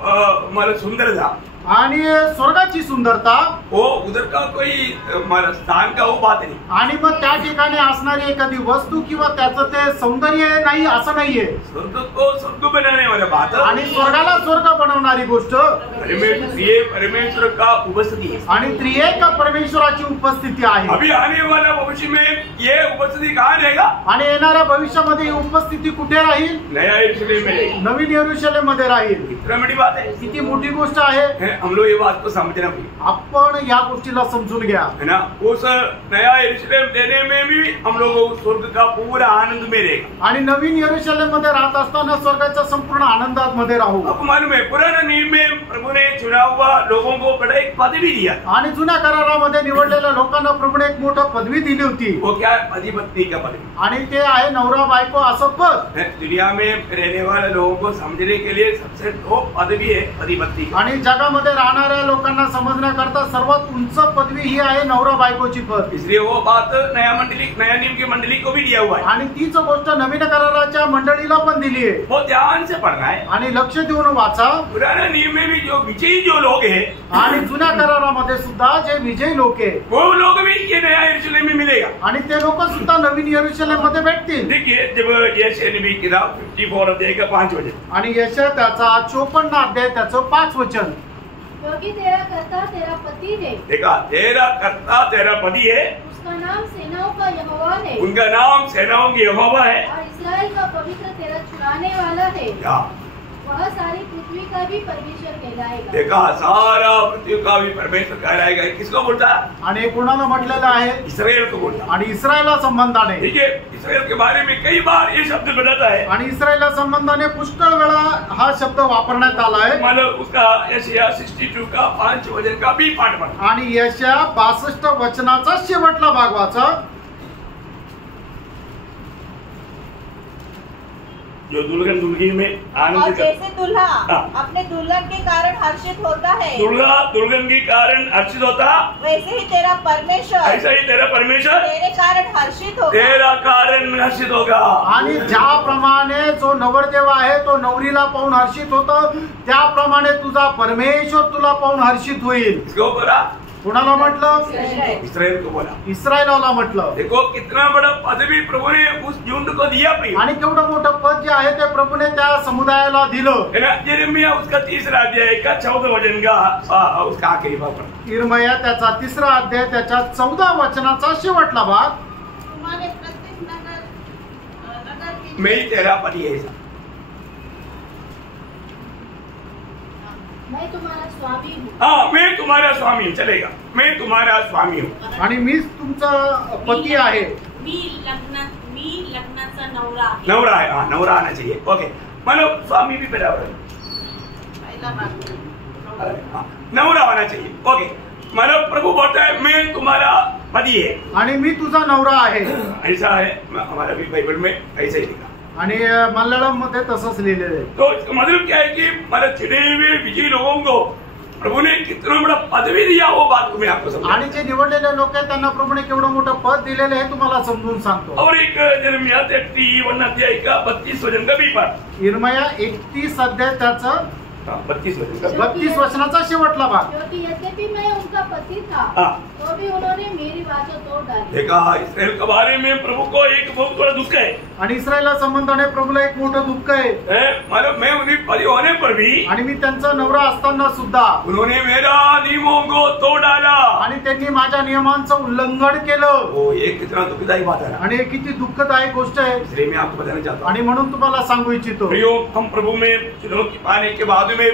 मतलब सुंदरता आणि स्वर्गाची सुंदरता वो उधर का कोई मतलब स्थान का वो बात नहीं। आणि मग त्या ठिकाणी असणारी एखादी वस्तू किंवा त्याचं ते सौंदर्य नाही असं नाहीये। स्वर्ग को स्वर्ग बनाने वाला बात आणि स्वर्गाला स्वर्ग बनवणारी गोष्ट परमेश्वर का उपस्थिति है आणि त्रिएक परमेश्वराची उपस्थिती आहे। अभी आने वाला भविष्य में ये उपस्थिति कहाँ रहेगा? आणि येणाऱ्या भविष्यामध्ये ही उपस्थिती कुठे राहील? नया यरूशलेम में रहेगी, नवीन यरूशलेम मध्ये राहील। इतना बड़ी बात है, किती मोठी गोष्ट आहे। हम लोग ये बात को समझना चाहिए। आपण या गोष्टीला समजून घ्या, है ना। उस नया यरूशलेम देने में भी हम लोग स्वर्ग का पूरा आनंद में रहेगा। आणि नवीन यरूशलेम मध्ये राहत असताना स्वर्गाच्या संपूर्ण आनंदात मध्ये राहू। आपको मालूम है पुराने नियम में प्रभु ने चुना हुआ लोगों को बड़ा एक पदवी दिया आणि जुन्या करारामध्ये निवडलेल्या लोकांना प्रभूने एक मोठं पदवी दिली होती। वो क्या है? पति पत्नी का पदवी। आणि ते आहे नवरा बायको असं पद। दुनिया में रहने वाले लोगों को समझने के लिए सबसे टॉप पदवी है पति पत्नी। आणि जगामध्ये राहणाऱ्या लोकांना समजण्याकरता सर्वात उंच पदवी ही आहे नवरा बायकोची पद। इसलिए वो बात नया नियम की मंडली को भी दिया हुआ है आणि तीच गोष्ट नवीन कराराच्या मंडळीला पण दिली आहे। वो ध्यान से पढ़ना है आणि लक्ष देऊन वाचा। पुराने नियम में भी जो विजयी जो लोग हैं आणि जुन्या करारामध्ये सुद्धा जे विजयी लोक आहे वो लोग भी ये नया यरूशलेम में मिलेगा आणि ते लोक सुद्धा नवीन यरूशलेम मध्ये भेटतील। देखिए जब यशायाह नबी की किताब 54 अध्याय का 5 वचन आणि यशायाह त्याचा 54 अध्याय त्याचं 5 वचन, क्योंकि तेरा कर्ता तेरा पति है। देखा, तेरा कर्ता तेरा पति है, उसका नाम सेनाओं का यहोवा है। उनका नाम सेनाओं की यहोवा है और इस्राएल का पवित्र तेरा छुड़ाने वाला है। वह सारी पृथ्वी का भी परमेश्वर कहलाएगा। देखा, सारा पृथ्वी का भी परमेश्वर कहलाएगा। किसको बोलता है? आणि कोणाला म्हटलेलं आहे? इस्राएल को बोलता है। आणि इस्रायला संबंधाने, ठीक है, इस्राएल के बारे में कई बार ये शब्द बताता है आणि इस्रायला संबंधाने पुष्कळ वेळा हा शब्द वापरण्यात आला आहे। मतलब उसका यशायाह 62 का 5 वचन का भी पाठ पढ़ा आणि यशायाह 62 वचनाचा शेवटला भाग वाचा। जो दुल्हन दुल्हन में आनंद, जैसे दूल्हा अपने दुल्हन के कारण हर्षित होता है, दूल्हा दुल्हन के कारण हर्षित होता, वैसे ही तेरा परमेश्वर, ऐसा ही तेरा परमेश्वर तेरे कारण हर्षित होगा, तेरा कारण हर्षित होगा। आणि ज्याप्रमाणे जो नवरदेव आहे तो नवरीला पाहून हर्षित होतो, त्याप्रमाणे तुझा परमेश्वर तुला पाहून हर्षित होईल। किसको बोला? कोणाला म्हटलं? इस्राएल को बोला। इस्रायलाला म्हटलं। देखो कितना बड़ा पदवी प्रभु ने उस झुंड को दिया। आणि केवढं मोठं पद जे आहे ते प्रभूने त्या समुदायाला दिलं। है ना? यिर्मयाह उसका 3रा अध्याय का 14 वचन का उसका आखिरी भाग पढ़ा। यिर्मयाह त्याचा 3रा अध्याय त्याच्या 14 वचनाचा शेवटला भाग। तुम्हारे प्रत्येक नगर की मैं ही तेरा पति है। मैं तुम्हारा स्वामी हूँ। हाँ, मैं तुम्हारा स्वामी हूँ। चलेगा, मैं तुम्हारा स्वामी हूँ आणि मीच तुमचा पती आहे। मी लग्नाचा नवरा आहे। नवरा है। हाँ, नवरा आना चाहिए। ओके, मतलब स्वामी भी बराबर है। पहला भाग हाँ, नवरा होना चाहिए। ओके, मतलब प्रभु बोलता है मैं तुम्हारा पति है आणि मी तुझा नवरा आहे। ऐसा है हमारा भी बाइबल में ऐसे ही लिखा। आणि मल्याळम मध्ये तसंच लिहिलेलं आहे। तो इसका मतलब क्या है कि मतलब चुने हुए विजयी लोगों को प्रभु ने कितना बड़ा पदवी दिया, वो बात को मैं आपको समझा। आणि जे निवडलेले लोक आहेत त्यांना प्रभूने केवढं मोठं पद दिलेलं आहे तुम्हाला समजून सांगतो। और एक यिर्मयाह 31 अध्याय का 32 वचन का भी पाठ। यिर्मयाह 31 अध्याय त्याचा 32 वचन का 32 वचनाचा शेवटला भाग। क्योंकि यद्यपि मैं उनका पति था, हाँ। तो भी उन्होंने मेरी बातों तोड़ डाली। देखा, इस्राएल के बारे में प्रभु को एक बहुत बड़ा दुख है। आणि इस्रायला संबंधाने प्रभूला एक मोठं दुःख आहे। मतलब मैं उन्हें पति होने पर भी आणि मी त्यांचा नवरा असताना सुद्धा उन्होंने मेरा नियमों को तोड़ डाला आणि त्यांनी माझ्या नियमांचं उल्लंघन केलं। वो ये कितना दुखदायी बात है ना। आणि हे किती दुःखदायक गोष्ट आहे। इसलिए मैं आपको बताना चाहता हूँ। आणि म्हणून तुम्हाला सांगू इच्छितो, प्रियो, हम प्रभु में चुनौती पाने के बाद में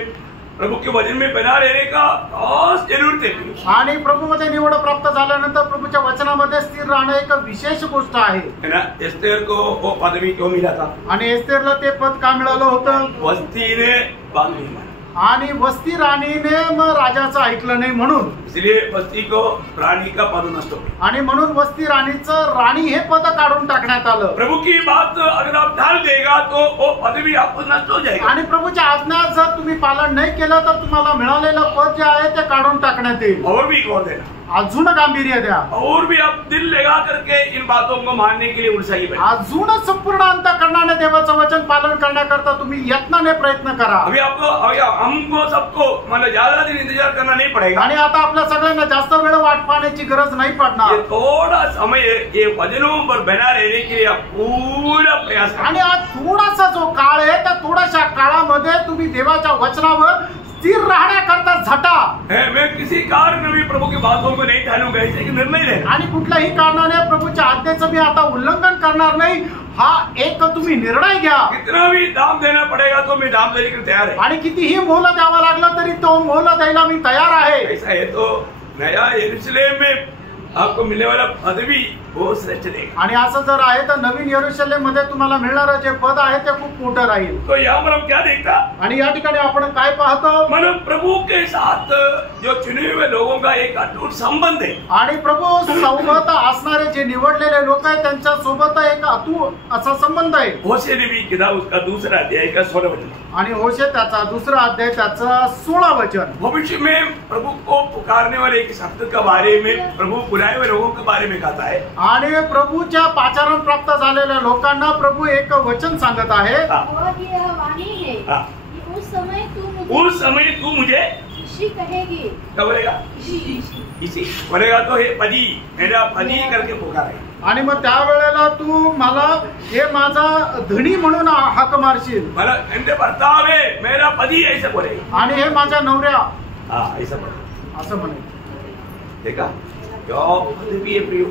प्रभु के वचन में बना रहने का खास जरूरत है। आणि प्रभूमध्ये निवड प्राप्त झाल्यानंतर प्रभूच्या वचनामध्ये स्थिर राहणं एक विशेष गोष्ट आहे। है ना? एस्तेर को वो पदवी क्यों मिला था? आणि एस्तेरला ते पद का मिळालं होतं? वस्ती ने बात नहीं माना, आणि वस्ती राणीने मग राजाचं ऐकलं नाही म्हणून। इसलिए वस्ती को रानी का पद नष्ट हो गया। आणि म्हणून वस्ती राणीचं राणी हे पद काढून टाकण्यात आलं। प्रभु की बात अगर आप डाल देगा तो वो पदवी आपको नष्ट हो जाएगा। आणि प्रभूच्या आज्ञा जर तुम्ही पालन नाही केलं तर तुम्हाला मिळालेलं पद जे आहे ते काढून टाकण्यात येईल। और भी गौर देना, अजून गांभीर्य द्या, और भी आप दिल लगा करके इन बातों को मानने के लिए उत्साही बने। अजून संपूर्ण अंतःकरणाने देवाचं वचन पालन करण्याकरता तुम्ही यत्नाने प्रयत्न करा। अभी हमको सबको मतलब ज्यादा दिन इंतजार करना नहीं पड़ेगा। आणि आता आपल्या सगळ्यांना जास्त वेळ वाट पाहण्याची गरज नाही ये पडणार। थोड़ा समय ये वचनों पर बना रहने के लिए आप पूरा प्रयास करें। आणि आज थोडासा जो काळ आहे त्या थोड्याशा काळामध्ये तुम्ही देवाच्या वचनावर स्थिर राहण्याकरता झटा। मैं किसी कारण भी प्रभु की बातों को नहीं टालूंगा, ऐसे एक निर्णय लेना। आणि कुठल्याही कारणाने प्रभूच्या आज्ञेचं मी आता उल्लंघन करणार नाही, हा एक तुम्ही निर्णय घ्या। कितना भी दाम देना पड़ेगा तो मैं दाम देने के लिए तैयार है। आणि कितीही मोल द्यावा लागला तरी तो मोल द्यायला मी तयार आहे। ऐसा है तो नया यरूशलेम में आपको मिलने वाला पदवी बहुत श्रेष्ठ देगा। आणि असं जर आहे तर नवीन यरूशलेम मध्ये तुम्हाला मिळणारं जे पद आहे ते खूप मोठं राहील। तो यहाँ पर हम क्या देखता? आणि या ठिकाणी आपण काय पाहतो? मतलब प्रभु के साथ जो चुने हुए लोगों का एक अटूट संबंध है। आणि प्रभू सोबत असणारे जे निवडलेले लोक आहेत त्यांच्या सोबत एक अतूट असा संबंध आहे। होशे ने भी किताब उसका 2रा अध्याय का 16 वचन। आणि होशे त्याचा 2रा अध्याय त्याचा 16 वचन। भविष्य में प्रभु को पुकारने वाले एक शब्द के बारे में, प्रभु बुलाए हुए लोगों के बारे में कहता है। आणि प्रभूच्या पाचारण प्राप्त झालेल्या लोकांना प्रभू एक वचन सांगत आहे। और यह वाणी है कि उस समय तू मुझे इसी कहेगी। क्या बोलेगा? इसी बोलेगा तो हे पदी, मेरा पदी करके पुकारेगा। आणि मग त्यावेळेला तू मला हे माझा धनी म्हणून हाक मारशील। मला एंटे भर्तावे मेरा पदी ऐसे बोलेगा। आणि हे माझ्या नवऱ्या, हाँ ऐसा बोलेगा। असं म्हणे। देखा क्या पदवी है प्रियो,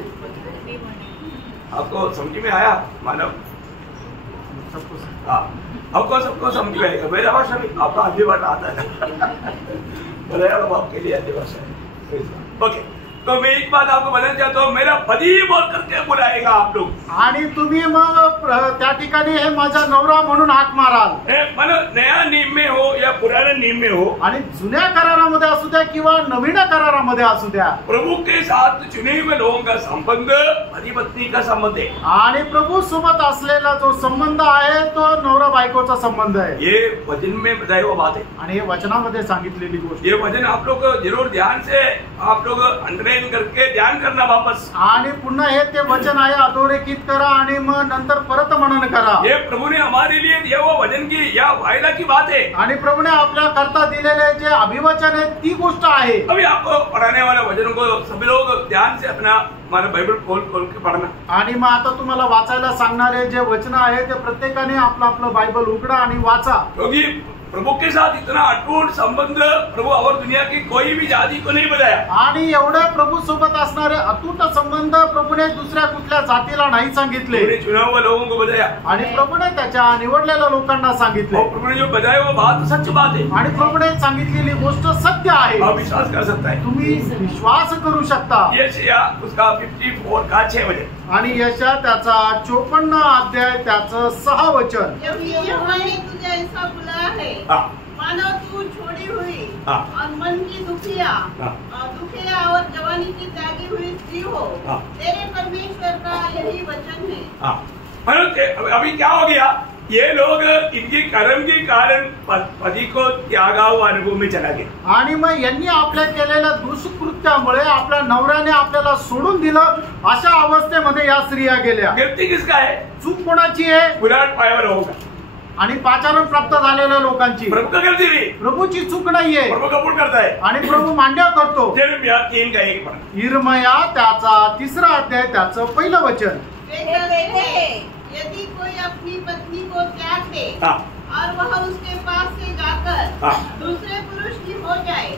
आपको समझ में आया? मानव आपको सबको समझ में आएगा। मेरा भाषा भी आपका आधी भाषा आता है मलयालम आपके लिए आधी भाषा है। ओके, तो मैं एक बात आपको बताना चाहता हूँ, मेरा पति बोल करके बुलाएगा आप लोग, आणि तुम्ही मग त्या ठिकाणी हे माझा नवरा म्हणून हाक माराल। मानो नया नियम में हो या पुराने नियम में हो, आणि जुन्या करारामध्ये असू द्या किंवा नवीन करारामध्ये असू द्या, प्रभु के साथ चुने हुए लोगों का संबंध पति पत्नी का संबंध है। आणि प्रभु सोबत असलेला जो संबंध आहे तो नवरा बायकोचा संबंध आहे। ये वचन में बताई हुआ बात है आणि हे वचनामध्ये सांगितलेली गोष्ट। ये वचन आप लोग जरूर ध्यान से आप लोग अंडरलाइन करके ध्यान करना वापस। आणि पुन्हा हे ते वचन आहे अधोरेखित करा आणि मग नंतर परत मनन करा। ये प्रभु ने हमारे लिए दिया हुआ वचन की या वायदा की बात है। आणि प्रभुने आपल्या करता दिलेले जे अभिवचन आहे ती गोष्ट आहे। अभी आपको पढ़ाने वाले वचनों को सभी लोग ध्यान से अपना हमारा बाइबल खोल खोल के पढ़ना। आणि मग आता तुम्हाला वाचायला सांगणारे जे वचन आहे ते प्रत्येकाने आपलं आपलं बायबल उघडा आणि वाचा, क्योंकि प्रभु के साथ इतना अटूट संबंध प्रभु और दुनिया की कोई भी जाति को नहीं बताया। आणि एवढे प्रभु सोबत असणारे अतूट संबंध प्रभुने दुसऱ्या कुठल्या जातीला नाही सांगितले। प्रभु ने चुना हुआ लोगों को बताया आणि प्रभुने त्याच्या निवडलेल्या लोकांना सांगितले। और प्रभु ने जो बताया वो बात सच बात है। आणि प्रभुने सांगितलेली गोष्ट सत्य आहे। आप विश्वास कर सकता है। तुम्ही विश्वास करू शकता। यशाया उसका 54 का 6 वचन आणि यशा त्याचा 54 अध्याय त्याचं 6 वचन। यहोवा ने तुझे ऐसा बुलाया है मानो तू छोड़ी हुई और मन की दुखिया और जवानी की त्यागी हुई स्त्री हो। तेरे परमेश्वर का यही वचन है। अभी क्या हो गया, ये लोग इनके कर्म के कारण पति को त्यागा हुआ अनुभव में चला गया। आणि मग यांनी आपल्या केलेल्या दुष्कृत्यामुळे आपल्या नवऱ्याने आपल्याला सोडून दिलं अशा अवस्थेमध्ये या स्त्रिया गेल्या। गलती किसका है? चूक कोणाची आहे? उलट पायावर होगा आणि पाचारण प्राप्त झालेल्या लोकांची। प्रभु का गलती नहीं, प्रभूची चूक नाहीये। प्रभु कबूल करता है आणि प्रभू मान्य करतो। यिर्मयाह 3 का 1 पढ़ा। यिर्मयाह त्याचा 3 अध्याय त्याचं 1 वचन। यदि कोई अपनी पत्नी को त्याग दे और वह उसके पास से जाकर दूसरे पुरुष की हो जाए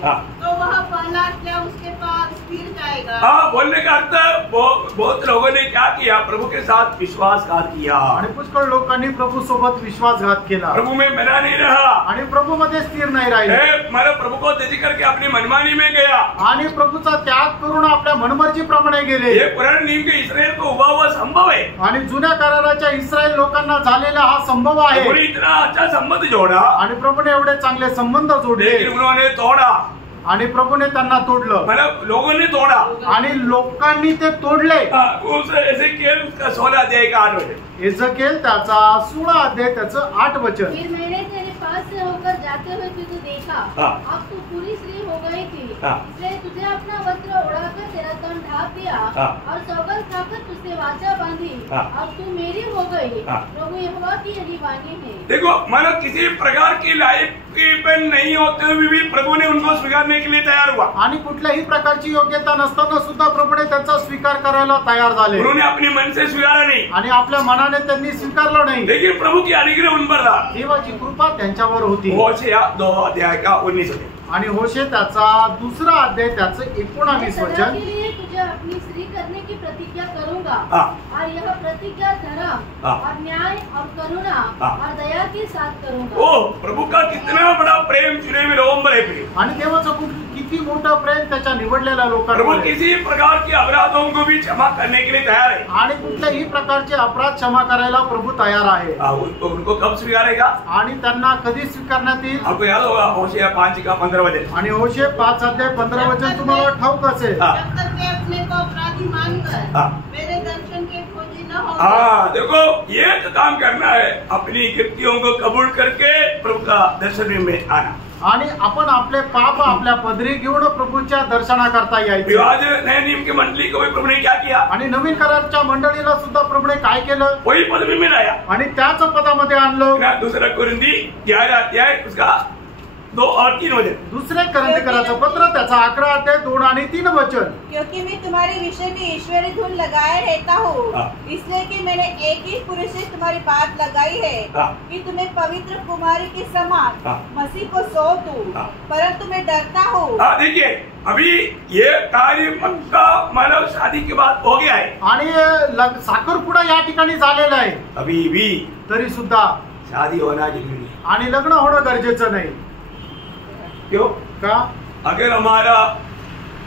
तो वह पहला क्या उसके पास फिर जाएगा। हाँ, बोलने का अर्थ बहुत लोगों ने क्या किया, प्रभु के साथ विश्वासघात किया। आणि पुष्कळ लोकांनी प्रभू सोबत विश्वासघात केला। प्रभु में बना नहीं रहा आणि प्रभू मध्ये स्थिर नाही राहिले। मारा प्रभु को त्याग करके अपनी मनमानी में गया आणि प्रभूचा त्याग करून आपल्या मनमर्जी प्रमाणे गेले। ये पुराने नियम के इस्राएल को हुआ हुआ संभव है। आणि जुन्या कराराच्या इस्रायल लोकांना झालेला हा संभव आहे। प्रभु ने इतना अच्छा संबंध जोड़ा आणि प्रभूने एवढे चांगले संबंध जोडले, लेकिन उन्होंने तोड़ा। आणि प्रभूने त्यांना तोडलं, मतलब लोगों ने तोड़ा आणि लोकांनी ते तोडले। ऐसे केल उसका 16 अध्याय का 8 वचन। एजकेल त्याचा 16 अध्याय त्याचं 8 वचन। फिर मैंने तेरे पास से होकर जाते हुए तुझे देखा, अब तू पूरी स्त्री हो गई थी, इसलिए तुझे अपना वस्त्र उड़ाकर तेरा तन ढांप दिया और सौगंध खाकर तुझसे वाचा बांधी, अब तू मेरी हो गई। प्रभु यहोवा की यही वाणी है। देखो, मानो किसी प्रकार की लाइफ नहीं होते हुए भी प्रभु ने उनको स्वीकारने के लिए तैयार हुआ। आणि कुठल्याही प्रकारची योग्यता नसताना सुद्धा प्रभूने त्यांचा स्वीकार करायला तयार झाले। उन्होंने अपने मन से स्वीकारा नहीं आणि आपल्या मनाने त्यांनी स्वीकारलं नाही, लेकिन प्रभु की अनुग्रह उन पर था। देवाची कृपा त्यांच्यावर होती। होशेया 2 अध्याय का 19 वचन। आणि होशे त्याचा 2 अध्याय त्याचं 19 वचन। के लिए तुझे अपनी स्त्री करने की प्रतिज्ञा करूंगा और यह प्रतिज्ञा धर्म और न्याय और करुणा और दया के साथ करूंगा। ओह, प्रभु का कितना बड़ा प्रेम चुने हुए लोगों पर है प्रेम। आणि देवाचं किती मोठं प्रेम त्याच्या निवडलेल्या प्रभु लोकांवर। किसी प्रकार के अपराधों को भी क्षमा करने के लिए तैयार है। आणि कुठल्याही प्रकारचे अपराध क्षमा करायला प्रभू तयार आहे। उनको कब स्वीकारेगा? आणि त्यांना कधी स्वीकारण्यात येईल? आपको याद होगा होशेया 5 का 15 वचन। आणि होशे 5 अध्याय 15 वचन तुम्हाला ठाऊक असेल। जब तक वे अपने को अपराधी मानकर मेरे दर्शन के खोजी न हो। हाँ, देखो, ये तो काम करना है, अपनी कृतियों को कबूल करके प्रभु का दर्शन में आना। आणि आपण आपले पाप आपल्या पदरी घेऊन प्रभूच्या दर्शनाकरता यायचे। आज नए नियम की मंडली को भी प्रभु ने क्या किया? आणि नवीन करारच्या मंडळीला सुद्धा प्रभूने काय केलं? वही पदवी में लाया आणि त्याच पदामध्ये आणलं। 2 कुरिन्थी 11 अध्याय उसका 2 और 3 वचन। दुसरे करंथीकराचं पत्र त्याचा 11 अध्याय 2 आणि 3 वचन। क्योंकि मैं तुम्हारे विषय में ईश्वरी धुन लगाए रहता हूँ, हाँ। इसलिए कि मैंने एक ही पुरुष से तुम्हारी बात लगाई है हाँ। कि तुम्हें पवित्र कुमारी के समान हाँ। मसीह को सौंप दूं, हाँ। परंतु मैं डरता हूँ। देखिए अभी ये कार्य पक्का मानव शादी के बाद हो गया है, आणि साखरपुडा या ठिकाणी झालेला आहे, अभी भी तरी सुद्धा शादी होना जरूरी है। आणि लग्न होणं गरजेचं नाही। क्यों? का? अगर हमारा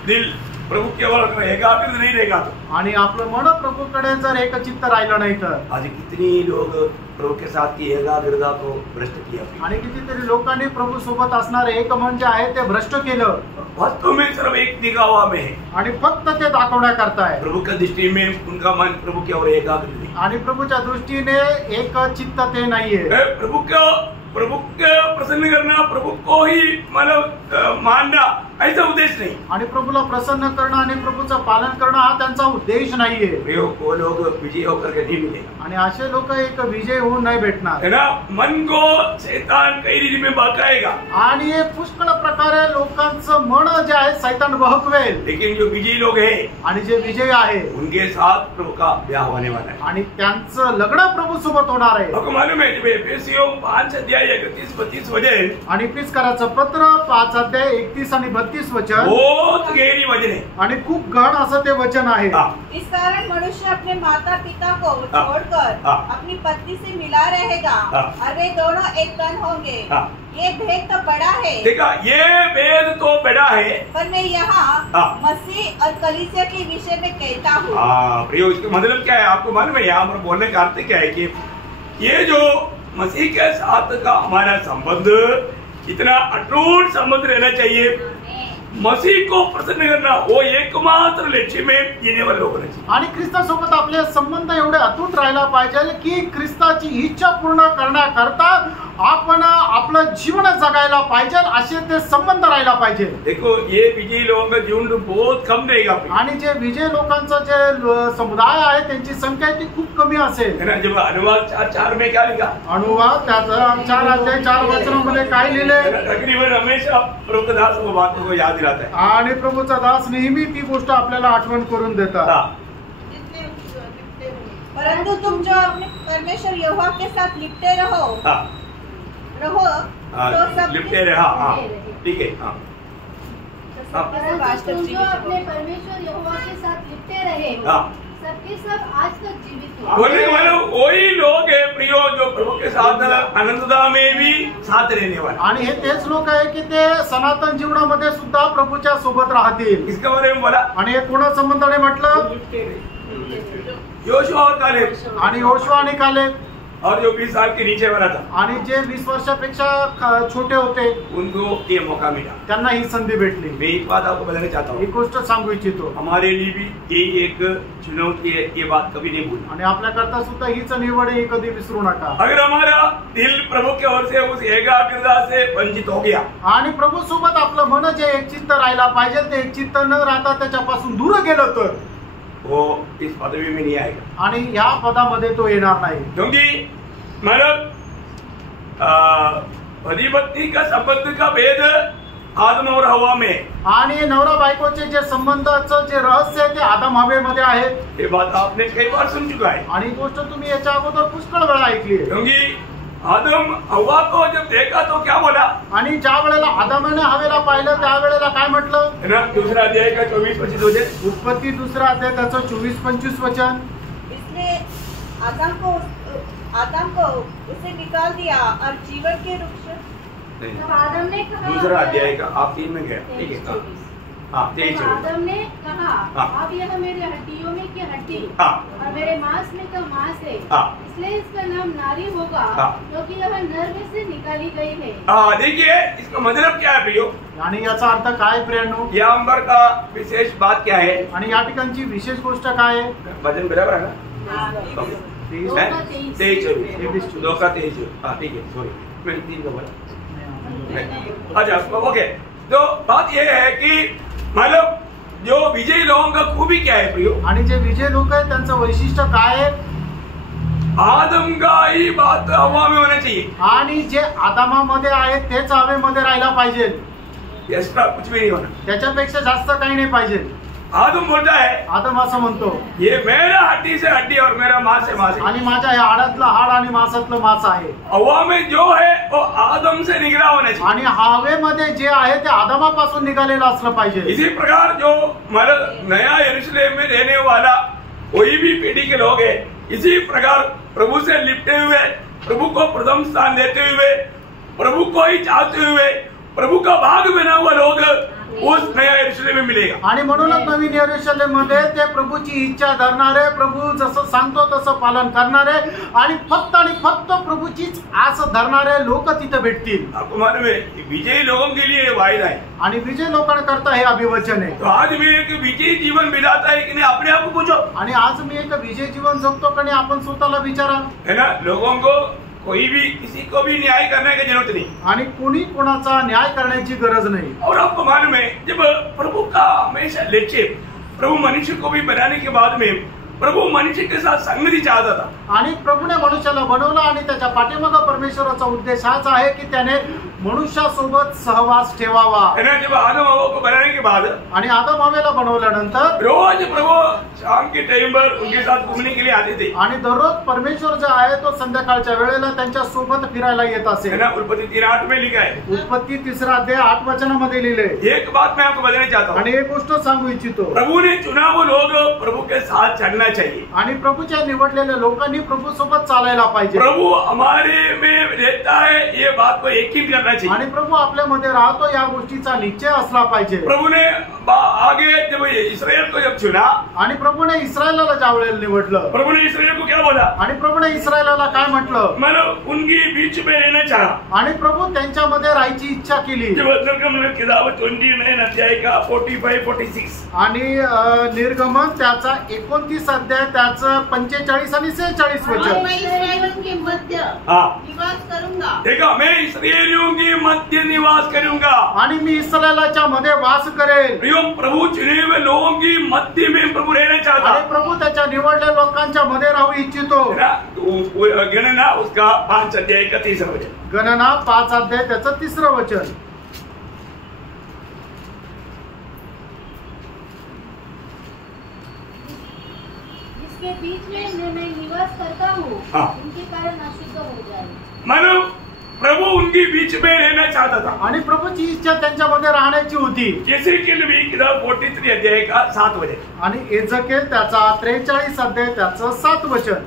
दिल प्रभु की ओर रहेगा फिर नहीं रहेगा तो, आणि आपलं मन प्रभूकडे जर एकचित्त राहिलं नाही तर, आज कितनी लोग प्रभु के साथ की एकाग्रता को भ्रष्ट किया, आणि कितीतरी लोकांनी प्रभू सोबत असणारे एक मन जे आहे ते भ्रष्ट केलं वास्तव में सिर्फ एक दिखावा में है। आणि फक्त ते दाखवण्याकरता आहे, प्रभु की दृष्टि में उनका मन प्रभु की ओर एकाग्र नहीं। आणि प्रभूच्या दृष्टीने एक चित्त ते नाहीये। प्रभु को प्रसन्न करना, प्रभु को ही मतलब मानना ऐसा उद्देश्य नहीं। आणि प्रभूला प्रसन्न करणं आणि प्रभूचं पालन करणं हा त्यांचा उद्देश नाहीये। वो लोग विजय होकर के नहीं मिलेगा, आणि असे लोक एक विजय होऊन नाही भेटणार, है ना। मन को शैतान कई रीति में बहकाएगा, आणि एक पुष्कळ प्रकारे लोकांचं मन जे आहे सैतान बहकवेल, लेकिन जो विजयी लोग हैं आणि जे विजय आहे उनके साथ प्रभु का ब्याह होने वाला है। आणि त्यांचं लग्न प्रभू सोबत होणार आहे। आपको मालूम है जब एफेसियों 5 अध्याय 31-32 वचन, आणि पिस्काराचं पत्र 5 अध्याय 31 आणि 32 वचन बहुत गहरी वचन है। आणि खूप गहन असं ते वचन आहे। इस कारण मनुष्य अपने माता पिता को छोड़कर अपनी पत्नी से मिला रहेगा और वे दोनों एक तन होंगे। ये भेद तो बड़ा है, देखा ये भेद तो बड़ा है, पर मैं यहाँ मसीह और कलीसिया के विषय में कहता हूँ। प्रियो इसका मतलब क्या है आपको मालूम है? यहाँ पर बोलने का अर्थ क्या है कि ये जो मसीह के साथ का हमारा संबंध इतना अटूट संबंध रहना चाहिए, मसीह को प्रसन्न करना वो एकमात्र लक्ष्य में जीने वाले लोग होने चाहिए। आणि ख्रिस्तासोबत आपले संबंध एवढे अतूट राहायला पाहिजे की ख्रिस्ताची इच्छा पूर्ण करण्याकरता आपण आपलं जीवन जगायला पाहिजे, असे ते संबंध राहायला पाहिजे। देखो ये विजयी लोगों का जीवन बहुत कम रहेगा, आणि जे विजय लोकांचं जे समुदाय आहे त्यांची संख्या ती खूप कमी असेल, है ना। जब अनुवाद 4:4 में क्या लिखा, अनुवाद त्याचा 4 अध्याय 4 वचनामध्ये काय लिहिले, तकरीबन हमेशा प्रभु के दास को बातों को याद दिलाता है, आणि प्रभूचा दास नेहमी ती गोष्ट आपल्याला आठवण करून देतात। परंतु तुम जो अपने परमेश्वर यहोवा के साथ लिपटे रहो तो सब लिपटे रहा, ठीक है। तुम जो अपने परमेश्वर यहोवा के साथ लिपटे रहे हो, सबके सब आज तक जीवित हो। बोलने के मतलब वही लोग है प्रियो जो प्रभु के साथ आनंदता में भी साथ रहने वाले, आणि हे तेच लोक आहे की ते सनातन जीवनामध्ये सुद्धा प्रभूच्या सोबत राहतील। इसके बारे में बोला, आणि हे कोणा संबंधाने म्हटलं, योशुआ और कालेब, आणि योशुआ आणि कालेब, और जो 20 साल के नीचे वाला था, आणि जे 20 वर्षापेक्षा छोटे होते उनको ये मौका मिला, त्यांना ही संधी भेटली। मैं एक बात आपको बताना चाहता हूँ, एक गोष्ट सांगू इच्छितो, हमारे लिए भी ये एक चुनौती है, ये बात कभी नहीं भूलना। आणि आपल्याकरता सुद्धा हीच निवड ही कधी विसरू नका। अगर हमारा दिल प्रभु की ओर से उस एकाग्रता से वंचित हो गया, आणि प्रभू सोबत आपलं मन जे एकचित्त राहायला पाहिजे ते एकचित्त न राहता त्याच्यापासून दूर गेलं तर वो इस पदवी में नहीं आएगा, आणि ह्या पदामध्ये तो येणार नाही। क्योंकि मतलब पति पत्नी का संबंध का भेद आदम और हवा में, आणि नवरा बायकोचे जे संबंधाचं जे रहस्य आहे ते आदम हवेमध्ये आहे। ये बात आपने कई बार सुन चुका है, आणि गोष्ट तुम्ही याच्या अगोदर पुष्कळ वेळा ऐकली आहे। क्योंकि आदम हवा को जब देखा तो क्या बोला, आणि ज्या वेळेला आदमाने हवेला पाहिलं त्यावेळेला काय म्हटलं, है ना। दूसरा अध्याय का 24-25 वचन, उत्पत्ती 2 अध्याय त्याचं 24-25 वचन, इसलिए आदम को उसे निकाल दिया और जीवन के वृक्ष। तब आदम ने कहा, दूसरा अध्याय का आप 3 में गया, ठीक है। हाँ, 23 आदम ने कहा, हाँ। अब यह मेरे हड्डियों में की हड्डी हाँ। और मेरे मांस में का मांस है, हाँ। इसलिए इसका नाम नारी होगा, हाँ। क्योंकि यह नर में से निकाली गई है। देखिए इसका मतलब क्या है प्रियो, आणि याचा अर्थ काय प्रियांनो, या अंबर का विशेष बात क्या है, आणि या ठिकाणची विशेष गोष्ट काय आहे, वचन बराबर है ना, 23-24, 2 का 23, हाँ ठीक है, सॉरी मैं 3 का बोला। अच्छा ओके, तो बात यह है कि मतलब जो विजयी लोगों का खूबी क्या है प्रियो, आणि जे विजय लोक आहेत त्यांचं वैशिष्ट्य काय आहे, आदम का ही बात हवा में होना चाहिए आणि जे आदामामध्ये आहे तेच हवेमध्ये राहायला पाहिजे, एक्स्ट्रा कुछ भी नहीं होना। त्याच्यापेक्षा जास्त काही नाही पाहिजे। आदम बोलता है आदम असं म्हणतो, ये मेरा हड्डी से हड्डी और मेरा मांस से मांस है, आणि माझ्या या हाडातलं हाड आणि मांसातलं मांस आहे। हवा में जो है वो आदम से निकला होना चाहिए। आणि हवेमध्ये जे आहे ते आदमापासून निघालेलं असलं पाहिजे। इसी प्रकार जो मतलब नया यरूशलेम में रहने वाला कोई भी पीढ़ी के लोग है, इसी प्रकार प्रभु से लिपटे हुए, प्रभु को प्रथम स्थान देते हुए, प्रभु को ही चाहते हुए, प्रभु का भाग बना हुआ लोग उस नया यरूशलेम में मिलेगा। आणि म्हणूनच नवीन यरूशलेम मध्ये ते प्रभूची इच्छा धरणारे, प्रभू जसं सांगतो तसं पालन करणारे आणि फक्त प्रभूचीच आस धरणारे लोक तिथे भेटतील। आपको मालूम है विजयी लोगों के लिए वायदा है, आणि विजय लोकांकरता हे अभिवचन आहे। तो आज मैं एक विजयी जीवन बिताता है कि नहीं, अपने आप को पूछो। आणि आज मी एक विजय जीवन जगतो का नाही, आपण स्वतःला विचारा। है ना, लोगों को कोई भी किसी को भी न्याय करने की जरूरत नहीं, आणि कोणी कोणाचा न्याय करण्याची गरज नाही। और आपको मालूम है जब प्रभु का हमेशा लक्ष्य प्रभु मनुष्य को भी बनाने के बाद में प्रभु मनुष्य के साथ संगति चाहता था। आणि प्रभूने मनुष्याला बनवलं आणि त्याच्या पाठीमागे परमेश्वराचा उद्देश हाच आहे की त्याने मनुष्यासोबत सहवास ठेवावा। है ना, जब आदम हवा को बनाने के बाद आणि आदम हवेला बनवल्यानंतर रोज प्रभु शाम के टाइम पर उनके साथ घूमने के लिए आते थे। आणि दररोज परमेश्वर जो आहे तो संध्याकाळच्या वेळेला त्यांच्या सोबत फिरायला येत असे। है ना, उत्पत्ति 3:8 में लिखा है। उत्पत्ती 3 अध्याय 8 वचनामध्ये लिहिले। एक बात मैं आपको बताना चाहता हूँ, आणि एक गोष्ट सांगू इच्छितो, प्रभु ने चुना वो लोग प्रभु के साथ चलना चाहिए। आणि प्रभूच्या निवडलेल्या लोकांनी प्रभू सोबत चालायला पाहिजे। प्रभु हमारे में रहता है, ये बात को यकीन करना चाहिए। आणि प्रभू आपल्यामध्ये राहतो या गोष्टीचा निश्चय असला पाहिजे। प्रभु ने आगे जब इस्राएल को जब चुना, आणि प्रभूने इस्रायलाला ज्यावेळेला निवडलं, प्रभु ने इस्राएल को क्या बोला, आणि प्रभूने इस्रायलाला काय म्हटलं, मतलब उनकी बीच में रहना चाहा। आणि प्रभू त्यांच्यामध्ये राहायची इच्छा केली। जब निर्गमन किताब 29 अध्याय का 45-46 आणि निर्गमन त्याचा 29 अध्याय त्याचं 45 आणि 46 और वचन। मैं इस्राएलियों के मध्य हाँ निवास करूंगा। देखा, मैं इस्राएलियों के मध्य निवास करूंगा। आणि मी इस्रायलाच्या मध्ये वास करेल। प्रियो, प्रभु चुने हुए लोगों की मध्य में प्रभु रहना चाहता। आणि प्रभू त्याच्या निवडलेल्या लोकांच्या मध्ये राहू इच्छितो। है ना, तो गणना उसका 5 अध्याय का 3 वचन। गणना 5 अध्याय त्याचं 3 वचन। जिसके बीच में मैं निवास करता हूँ, हाँ। उनके कारण अशुद्ध हो जाए। मानो प्रभु उनके बीच में रहना चाहता था। आणि प्रभूची इच्छा त्यांच्यामध्ये राहण्याची होती। एजेकिएल भी किताब 43 अध्याय का 7 वचन। आणि एजेकिएल त्याचा 43 अध्याय त्याचं 7 वचन।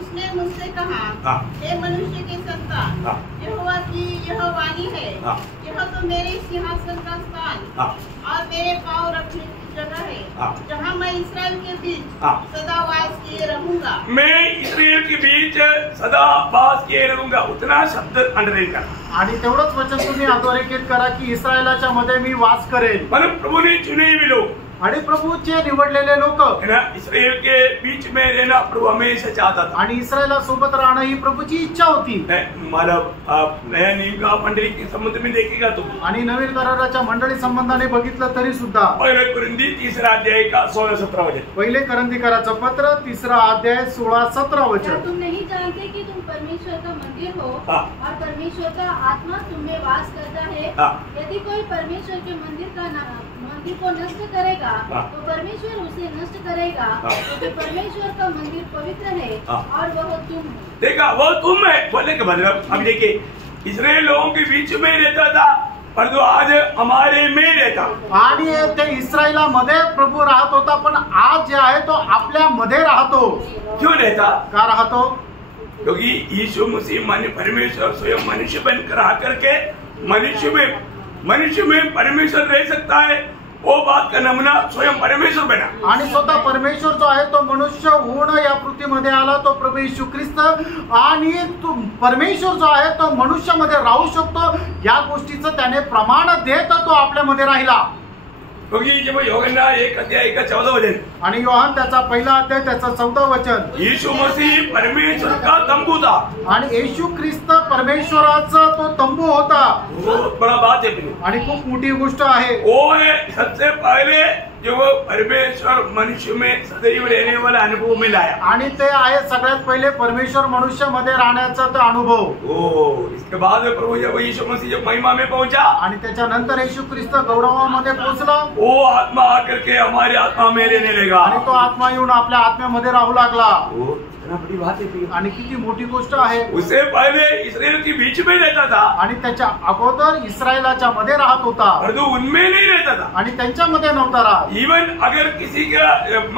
उसने मुझसे कहा, हाँ। हे मनुष्य के संतान, हाँ। यहोवा की यह वाणी है, हाँ। यह तो मेरे सिंहासन का स्थान हाँ। और मेरे पाँव रखने की जगह है, हाँ। जहाँ मैं इसराइल के बीच हाँ। सदा वास किए रहूंगा। मैं इस्राएल के बीच सदा वास किए रहूंगा। उतना शब्द अंडरलाइन करना। आणि तेवढंच वचन तुम्ही अधोरेखित करा की इस्रायलाच्या मध्ये मी वास करेल। मतलब प्रभु ने चुने हुए लोग, आणि प्रभूचे निवडलेले लोक, है ना, इस्राएल के बीच में रहना प्रभु हमेशा चाहता था। आणि इस्रायला सोबत राहणं ही प्रभूची इच्छा होती। मतलब आप नया नियम का मंडली के संबंध में देखेगा तो, आणि नवीन कराराच्या मंडळी संबंधाने बघितलं तरी सुद्धा पहले कुरिन्थी 3 अध्याय का 16-17 वचन। पहिले करंदीकराचं पत्र 3 अध्याय 16-17 क्या वचन। तुम नहीं जानते कि तुम परमेश्वर का मंदिर हो, हाँ। और परमेश्वर का आत्मा तुम में वास करता है। हाँ। यदि कोई परमेश्वर के मंदिर को नष्ट करेगा, हाँ। तो परमेश्वर उसे नष्ट करेगा, हाँ। क्योंकि परमेश्वर का मंदिर पवित्र है, हाँ। और वह तुम हो। देखा, वो तुम है बोलने का मतलब। अब देखिए, इस्राएल लोगों के बीच में रहता था, परंतु आज हमारे में रहता। आणि ते इस्रायलामध्ये प्रभू राहत होता, पण आज जे आहे तो आपल्या मध्ये राहतो। क्यों रहता? का राहतो? क्योंकि यीशु मसीह माने परमेश्वर स्वयं मनुष्य बनकर आकर के मनुष्य में परमेश्वर रह सकता है। वो बात का नमूना स्वयं परमेश्वर बना। आणि स्वतः परमेश्वर जो आहे तो मनुष्य होऊन या पृथ्वीमध्ये आला, तो प्रभू येशू ख्रिस्त। आणि तो परमेश्वर जो आहे तो मनुष्यामध्ये राहू शकतो, या गोष्टीचं त्याने प्रमाण देत तो आपल्यामध्ये राहिला। क्योंकि जब योहन्ना 1 अध्याय का 14 वचन, आणि योहान त्याचा 1 अध्याय त्याचा 14 वचन, यीशु मसीह परमेश्वर का तंबू था। आणि येशू ख्रिस्त परमेश्वराचा तो तंबू होता। बहुत बड़ा बात है। आणि खूप मोठी गोष्ट आहे। वो है सबसे पहले जो वो परमेश्वर मनुष्य में सदैव रहने वाला अनुभव में लाया। आणि ते आहे सगळ्यात पहिले परमेश्वर मनुष्यामध्ये राहण्याचा तो अनुभव। ओ इसके बाद प्रभु जब यीशु मसीह जब महिमा में पहुंचा आणि त्याच्यानंतर येशू ख्रिस्त गौरवामध्ये पोहोचला, वो आत्मा आकर के हमारे आत्मा में रहने लगा आणि तो आत्मा येऊन आपल्या आत्म्यामध्ये राहू लागला। वो इतना बड़ी बात है। आणि किती मोठी गोष्ट आहे। उससे पहले इस्राएल के बीच में रहता था आणि त्याच्या अगोदर इस्रायलाच्या मध्ये राहत होता, परंतु उनमें नहीं रहता था। आणि त्यांच्यामध्ये नव्हता राहत। इवन अगर किसी का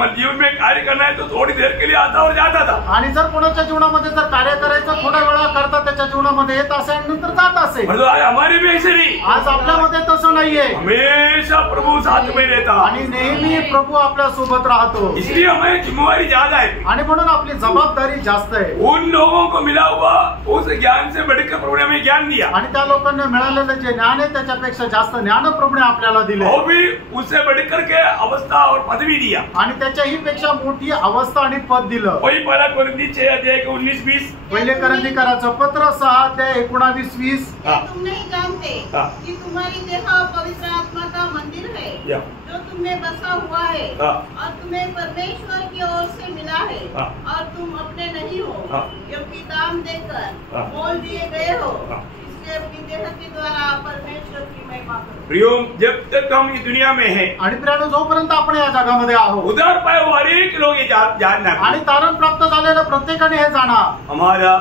जीवन में कार्य करना है तो थोड़ी देर के लिए आता और जाता था। आणि जर कोणाच्या जीवनामध्ये जर कार्य करायचं थोड्या वेळा करता त्याच्या जीवनामध्ये येत असे आणि नंतर जात असे। परंतु आज हमारे में ऐसे नहीं, आज आपल्यामध्ये तसं नाहीये। हमेशा प्रभु साथ में रहता आणि नेहमी प्रभू आपल्या सोबत राहतो, इसलिए हमारी जिम्मेवारी ज्यादा है। आणि म्हणून आपली जबाबदारी जास्त आहे। उन लोगों को मिला हुआ उस ज्ञान से बढ़कर प्रभु ने हमें ज्ञान दिया, आणि त्या लोकांना मिळालेलं जे ज्ञान आहे त्याच्यापेक्षा जास्त ज्ञान प्रभूने आपल्याला दिले, और भी उससे बढ़कर के अवस्था और पदवी दिया। आणि त्याच्याही पेक्षा मोठी अवस्था आणि पद दिलं। वही पहला कोरिन्थी 6:19-20 पहिले करंथीकराचं पत्र 6:19-20। क्या तुम नहीं जानते हाँ। कि तुम्हारी देह पवित्र आत्मा का मंदिर है या। जो तुम्हें बसा हुआ है हाँ। और तुम्हें परमेश्वर की ओर से मिला है हाँ। और तुम अपने नहीं हो हाँ। क्योंकि दाम देकर हाँ। मोल दिए गए हो, हाँ। इसलिए अपनी देह के द्वारा परमेश्वर की महिमा करो। प्रियो, जब तक हम इस दुनिया में हैं, आणि प्रियानो, जोपर्यंत आपण या जगामध्ये आहोत, उधार पाए हुए हर एक लोग ये जानना आणि तारण प्राप्त झालेलं प्रत्येकाने हे जाणा, हमारा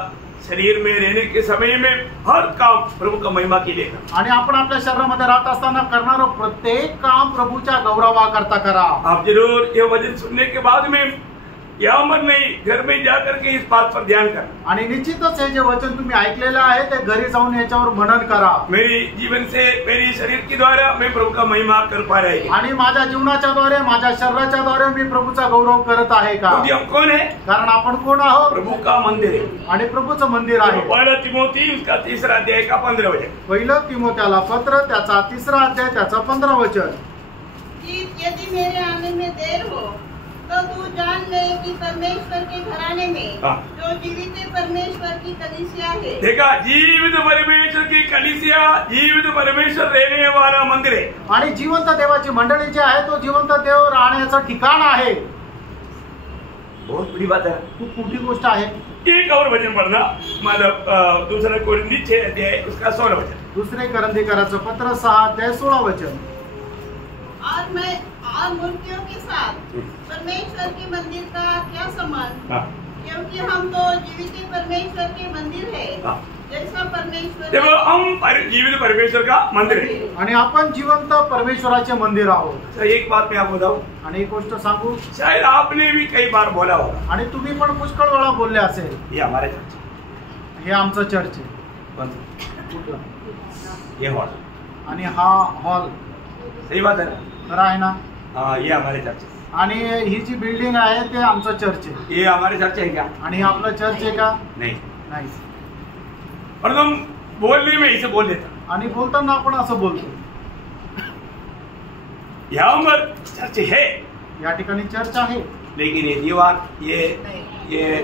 शरीर में रहने के समय में हर काम प्रभु का महिमा के लिए करना। आणि आपण आपल्या शरीरामध्ये राहत असताना करणारं प्रत्येक काम प्रभूच्या गौरवाकरता करा। आप जरूर ये वचन सुनने के बाद में यहाँ मत नहीं, घर में जाकर के इस बात पर ध्यान करना। आणि निश्चितच हे जे वचन तुम्ही ऐकलेलं आहे ते घरी जाऊन याच्यावर मनन करा। मेरी जीवन से, मेरी शरीर के द्वारा मैं प्रभु का महिमा कर पा रहे हैं। आणि माझ्या जीवनाच्या द्वारे, माझ्या शरीराच्या द्वारे मी प्रभूचा गौरव करत आहे का? क्योंकि हम कौन है? कारण आपण कोण आहोत? प्रभु का मंदिर है। आणि प्रभूचं मंदिर आहे। पहला तिमोथी उसका 3 अध्याय का 15 वचन। पहिलं तिमोथेला पत्र त्याचा 3 अध्याय त्याचा 15 वचन। कि यदि मेरे आने में देर हो तो तू जान ले कि परमेश्वर के घराने में हाँ। जो जीवित परमेश्वर की कलीसिया है, देखा, जीवित परमेश्वर की कलीसिया, जीवित परमेश्वर रहने वाला मंदिर है। आणि जिवंत देवाची मंडळी जी आहे तो जिवंत देव राहण्याचं ठिकाण आहे। बहुत बड़ी बात है, खूप मोठी गोष्ट आहे। एक और वचन पढ़ना, मतलब 2 कोरिन्थी 6 अध्याय उसका 16 वचन। दुसरे करंथीकराचं पत्र 6 अध्याय 16 वचन। और मैं और मूर्तियों के साथ परमेश्वर के मंदिर का क्या संबंध? हाँ। क्योंकि हम तो जीवित परमेश्वर के मंदिर है, हाँ। जैसा परमेश्वर देखो, हम जीवित परमेश्वर का मंदिर है। आणि आपण जिवंत परमेश्वराचे मंदिर आहोत। तो एक बात मैं आपको बताऊं, आणि एक गोष्ट सांगू, शायद आपने भी कई बार बोला होगा, आणि तुम्ही पण पुष्कळ वेळा बोलले असेल, ये हमारे चर्च, हे आमचं चर्च आहे, ये हॉल, आणि हा हॉल सही बात है ना? खरं आहे ना? हाँ, ये हमारे चर्च है। आणि ही जी बिल्डिंग आहे ते आमचं चर्च आहे। ये हमारे चर्च है क्या? आणि हे आपलं चर्च आहे का? नहीं। नाही। और तुम बोलने में इसे बोल देता, आणि बोलताना आपण असं बोलतो, यहाँ पर चर्च है, या ठिकाणी चर्च आहे, लेकिन ये दीवार, ये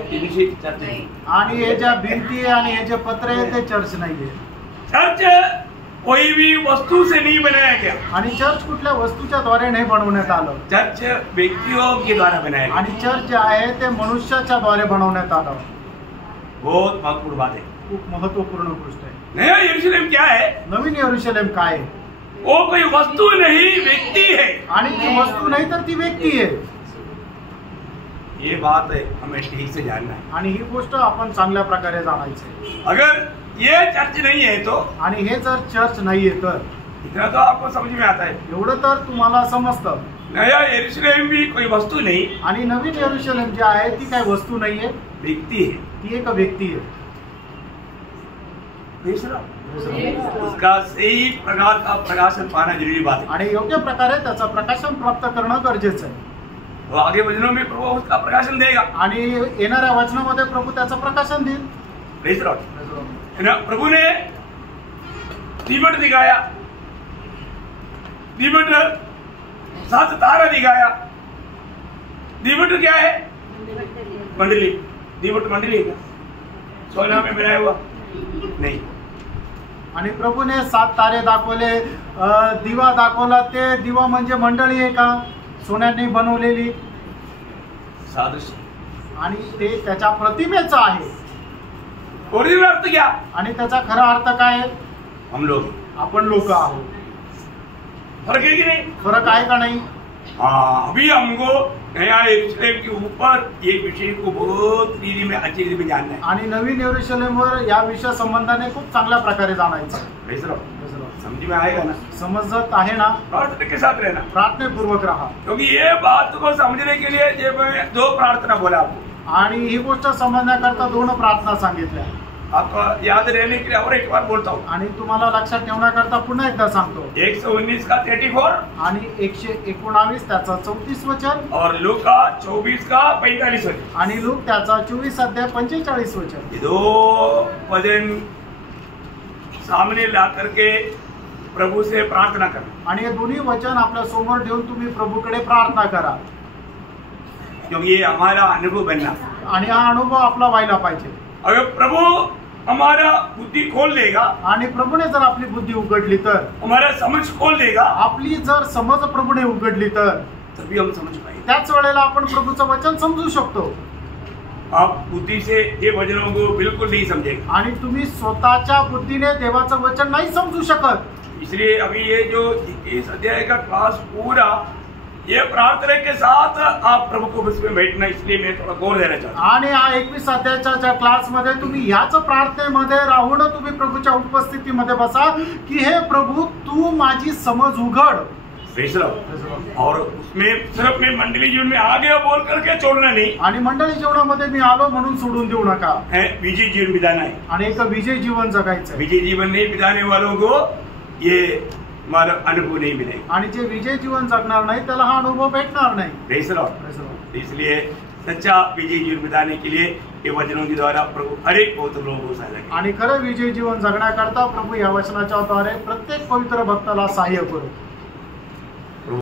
फिनिशिंग चर्च नहीं। आणि हे ज्या भिंती आणि हे जे पत्र आहे ते चर्च नाहीये। चर्च कोई भी वस्तु से नहीं बनाया गया, आणि चर्च कुठल्या वस्तूच्या द्वारे नाही बनवण्यात आलं, चर्च व्यक्तियों के द्वारा बनाया गया। आणि चर्च जे आहे ते मनुष्याच्या द्वारे बनवण्यात आलं। बहुत महत्वपूर्ण बात है। खूप महत्वपूर्ण गोष्ट आहे। नया यरूशलेम क्या है? नवीन यरूशलेम काय आहे? वो कोई वस्तु नहीं, व्यक्ति है। आणि ती वस्तू नाही तर ती व्यक्ती आहे। ये बात है, हमें ठीक से जानना है। आणि ही गोष्ट आपण चांगल्या प्रकारे जाणायची। अगर ये चर्च नहीं है तो, आणि हे जर चर्च नाहीये तर इतना तो आपको समझ में आता है, एवढं तर तुम्हाला समजतं। नया यरूशलेम भी कोई वस्तु नहीं, आणि नवीन यरूशलेम जी आहे ती काही वस्तू नाहीये, व्यक्ति है। ती एक व्यक्ती आहे। उसका सही प्रकार का प्रकाशन पाना जरूरी बात है। आणि योग्य प्रकारे त्याचं प्रकाशन प्राप्त करणं गरजेचं आहे। वो आगे वचनों में प्रभु उसका प्रकाशन देगा। आणि येणाऱ्या वचनामध्ये प्रभू त्याचं प्रकाशन देईल। Praise Lord. है ना? प्रभु ने दीपट दिखाया, दीपट 7 तारा दिखाया। दीपट क्या है? मंडली। दीपट मंडली है क्या? सोना में बनाया हुआ नहीं। आणि प्रभूने 7 तारे दाखवले, दिवा दाखवला, ते दिवा म्हणजे मंडळी आहे का? सोन्याने बनवलेली सादृश्य आणि ते त्याच्या प्रतिमेचं आहे. ओरिजिनल अर्थ क्या? आणि त्याचा खरा अर्थ काय आहे? हम लोग. आपण लोक आहोत. फर्क है कि नहीं? फरक आहे का नाही? हाँ, अभी हमको नया यरूशलेम के ऊपर ये विषय को बहुत रीति में अच्छी रीति में जानना है. आणि नवीन यरूशलेमवर या विषय संबंधाने खूप चांगल्या प्रकारे जाणायचं. Praise Lord. समझ में आएगा ना? समजत आहे ना? प्रार्थना के साथ रहना, प्रार्थनेपूर्वक राहा. क्योंकि ये बात को समझने के लिए जब मैं 2 प्रार्थना बोला आपको, आणि ही गोष्ट समजण्याकरता 2 प्रार्थना सांगितल्या. आपको याद रहने के लिए और एक बार बोलता हूँ. आणि तुम्हाला लक्षात ठेवण्याकरता पुन्हा एकदा सांगतो. 119 का 34 आणि 119 त्याचा 34 वचन और लूका 24 का 45 वचन. आणि लूक त्याचा 24 अध्याय 45 वचन. ये 2 वचन सामने ला करके प्रभु से प्रार्थना करना, आणि हे दोन्ही वचन आपल्या समोर ठेवून तुम्ही प्रभूकडे प्रार्थना करा. क्योंकि ये हमारा अनुभव बनना. आणि हा अनुभव आपला व्हायला पाहिजे. अगर प्रभु हमारा बुद्धि खोल देगा, आणि प्रभूने जर आपली बुद्धी उघडली तर, हमारा समझ खोल देगा, आपली जर समज प्रभूने उघडली तर, तभी हम समझ पाएंगे. त्याच वेळेला आपण प्रभूचं वचन समजू शकतो. आप बुद्धि से ये वचनों को बिल्कुल नहीं समझेंगे. आणि तुम्ही स्वतःच्या बुद्धीने देवाचं वचन नाही समजू शकत. इसलिए अभी ये जो इस अध्याय का क्लास पूरा ये प्रार्थना के साथ आप प्रभु को उसमें बैठना, इसलिए मैं थोड़ा गौर देना चाहता हूँ. आणि हा 21 अध्यायाच्या क्लासमध्ये तुम्ही ह्याच प्रार्थनेमध्ये राहून तुम्ही प्रभूच्या उपस्थितीमध्ये बसा की हे प्रभू तू माझी समज उघड. Praise Lord. और उसमें सिर्फ मैं मंडली जीवन में आ गया बोल करके छोड़ना नहीं आणि मंडळी जीवनामध्ये मी आलो म्हणून सोडून देऊ नका. है, विजय जीवन बिताना है. आणि एक विजय जीवन जगायचं. विजय जीवन नहीं बिताने वालों को ये हमारा अनुभव नहीं मिलेगा. आणि जे विजय जीवन जगणार नाही त्याला हा अनुभव भेटणार नाही. Praise Lord. इसलिए सच्चा विजय जीवन बिताने के लिए ये वचनों के द्वारा प्रभु हर एक पवित्र लोगों को सहायता करें. आणि खरं विजय जीवन जगण्याकरता प्रभू या वचनाच्या द्वारे प्रत्येक पवित्र भक्ताला सहाय्य करू.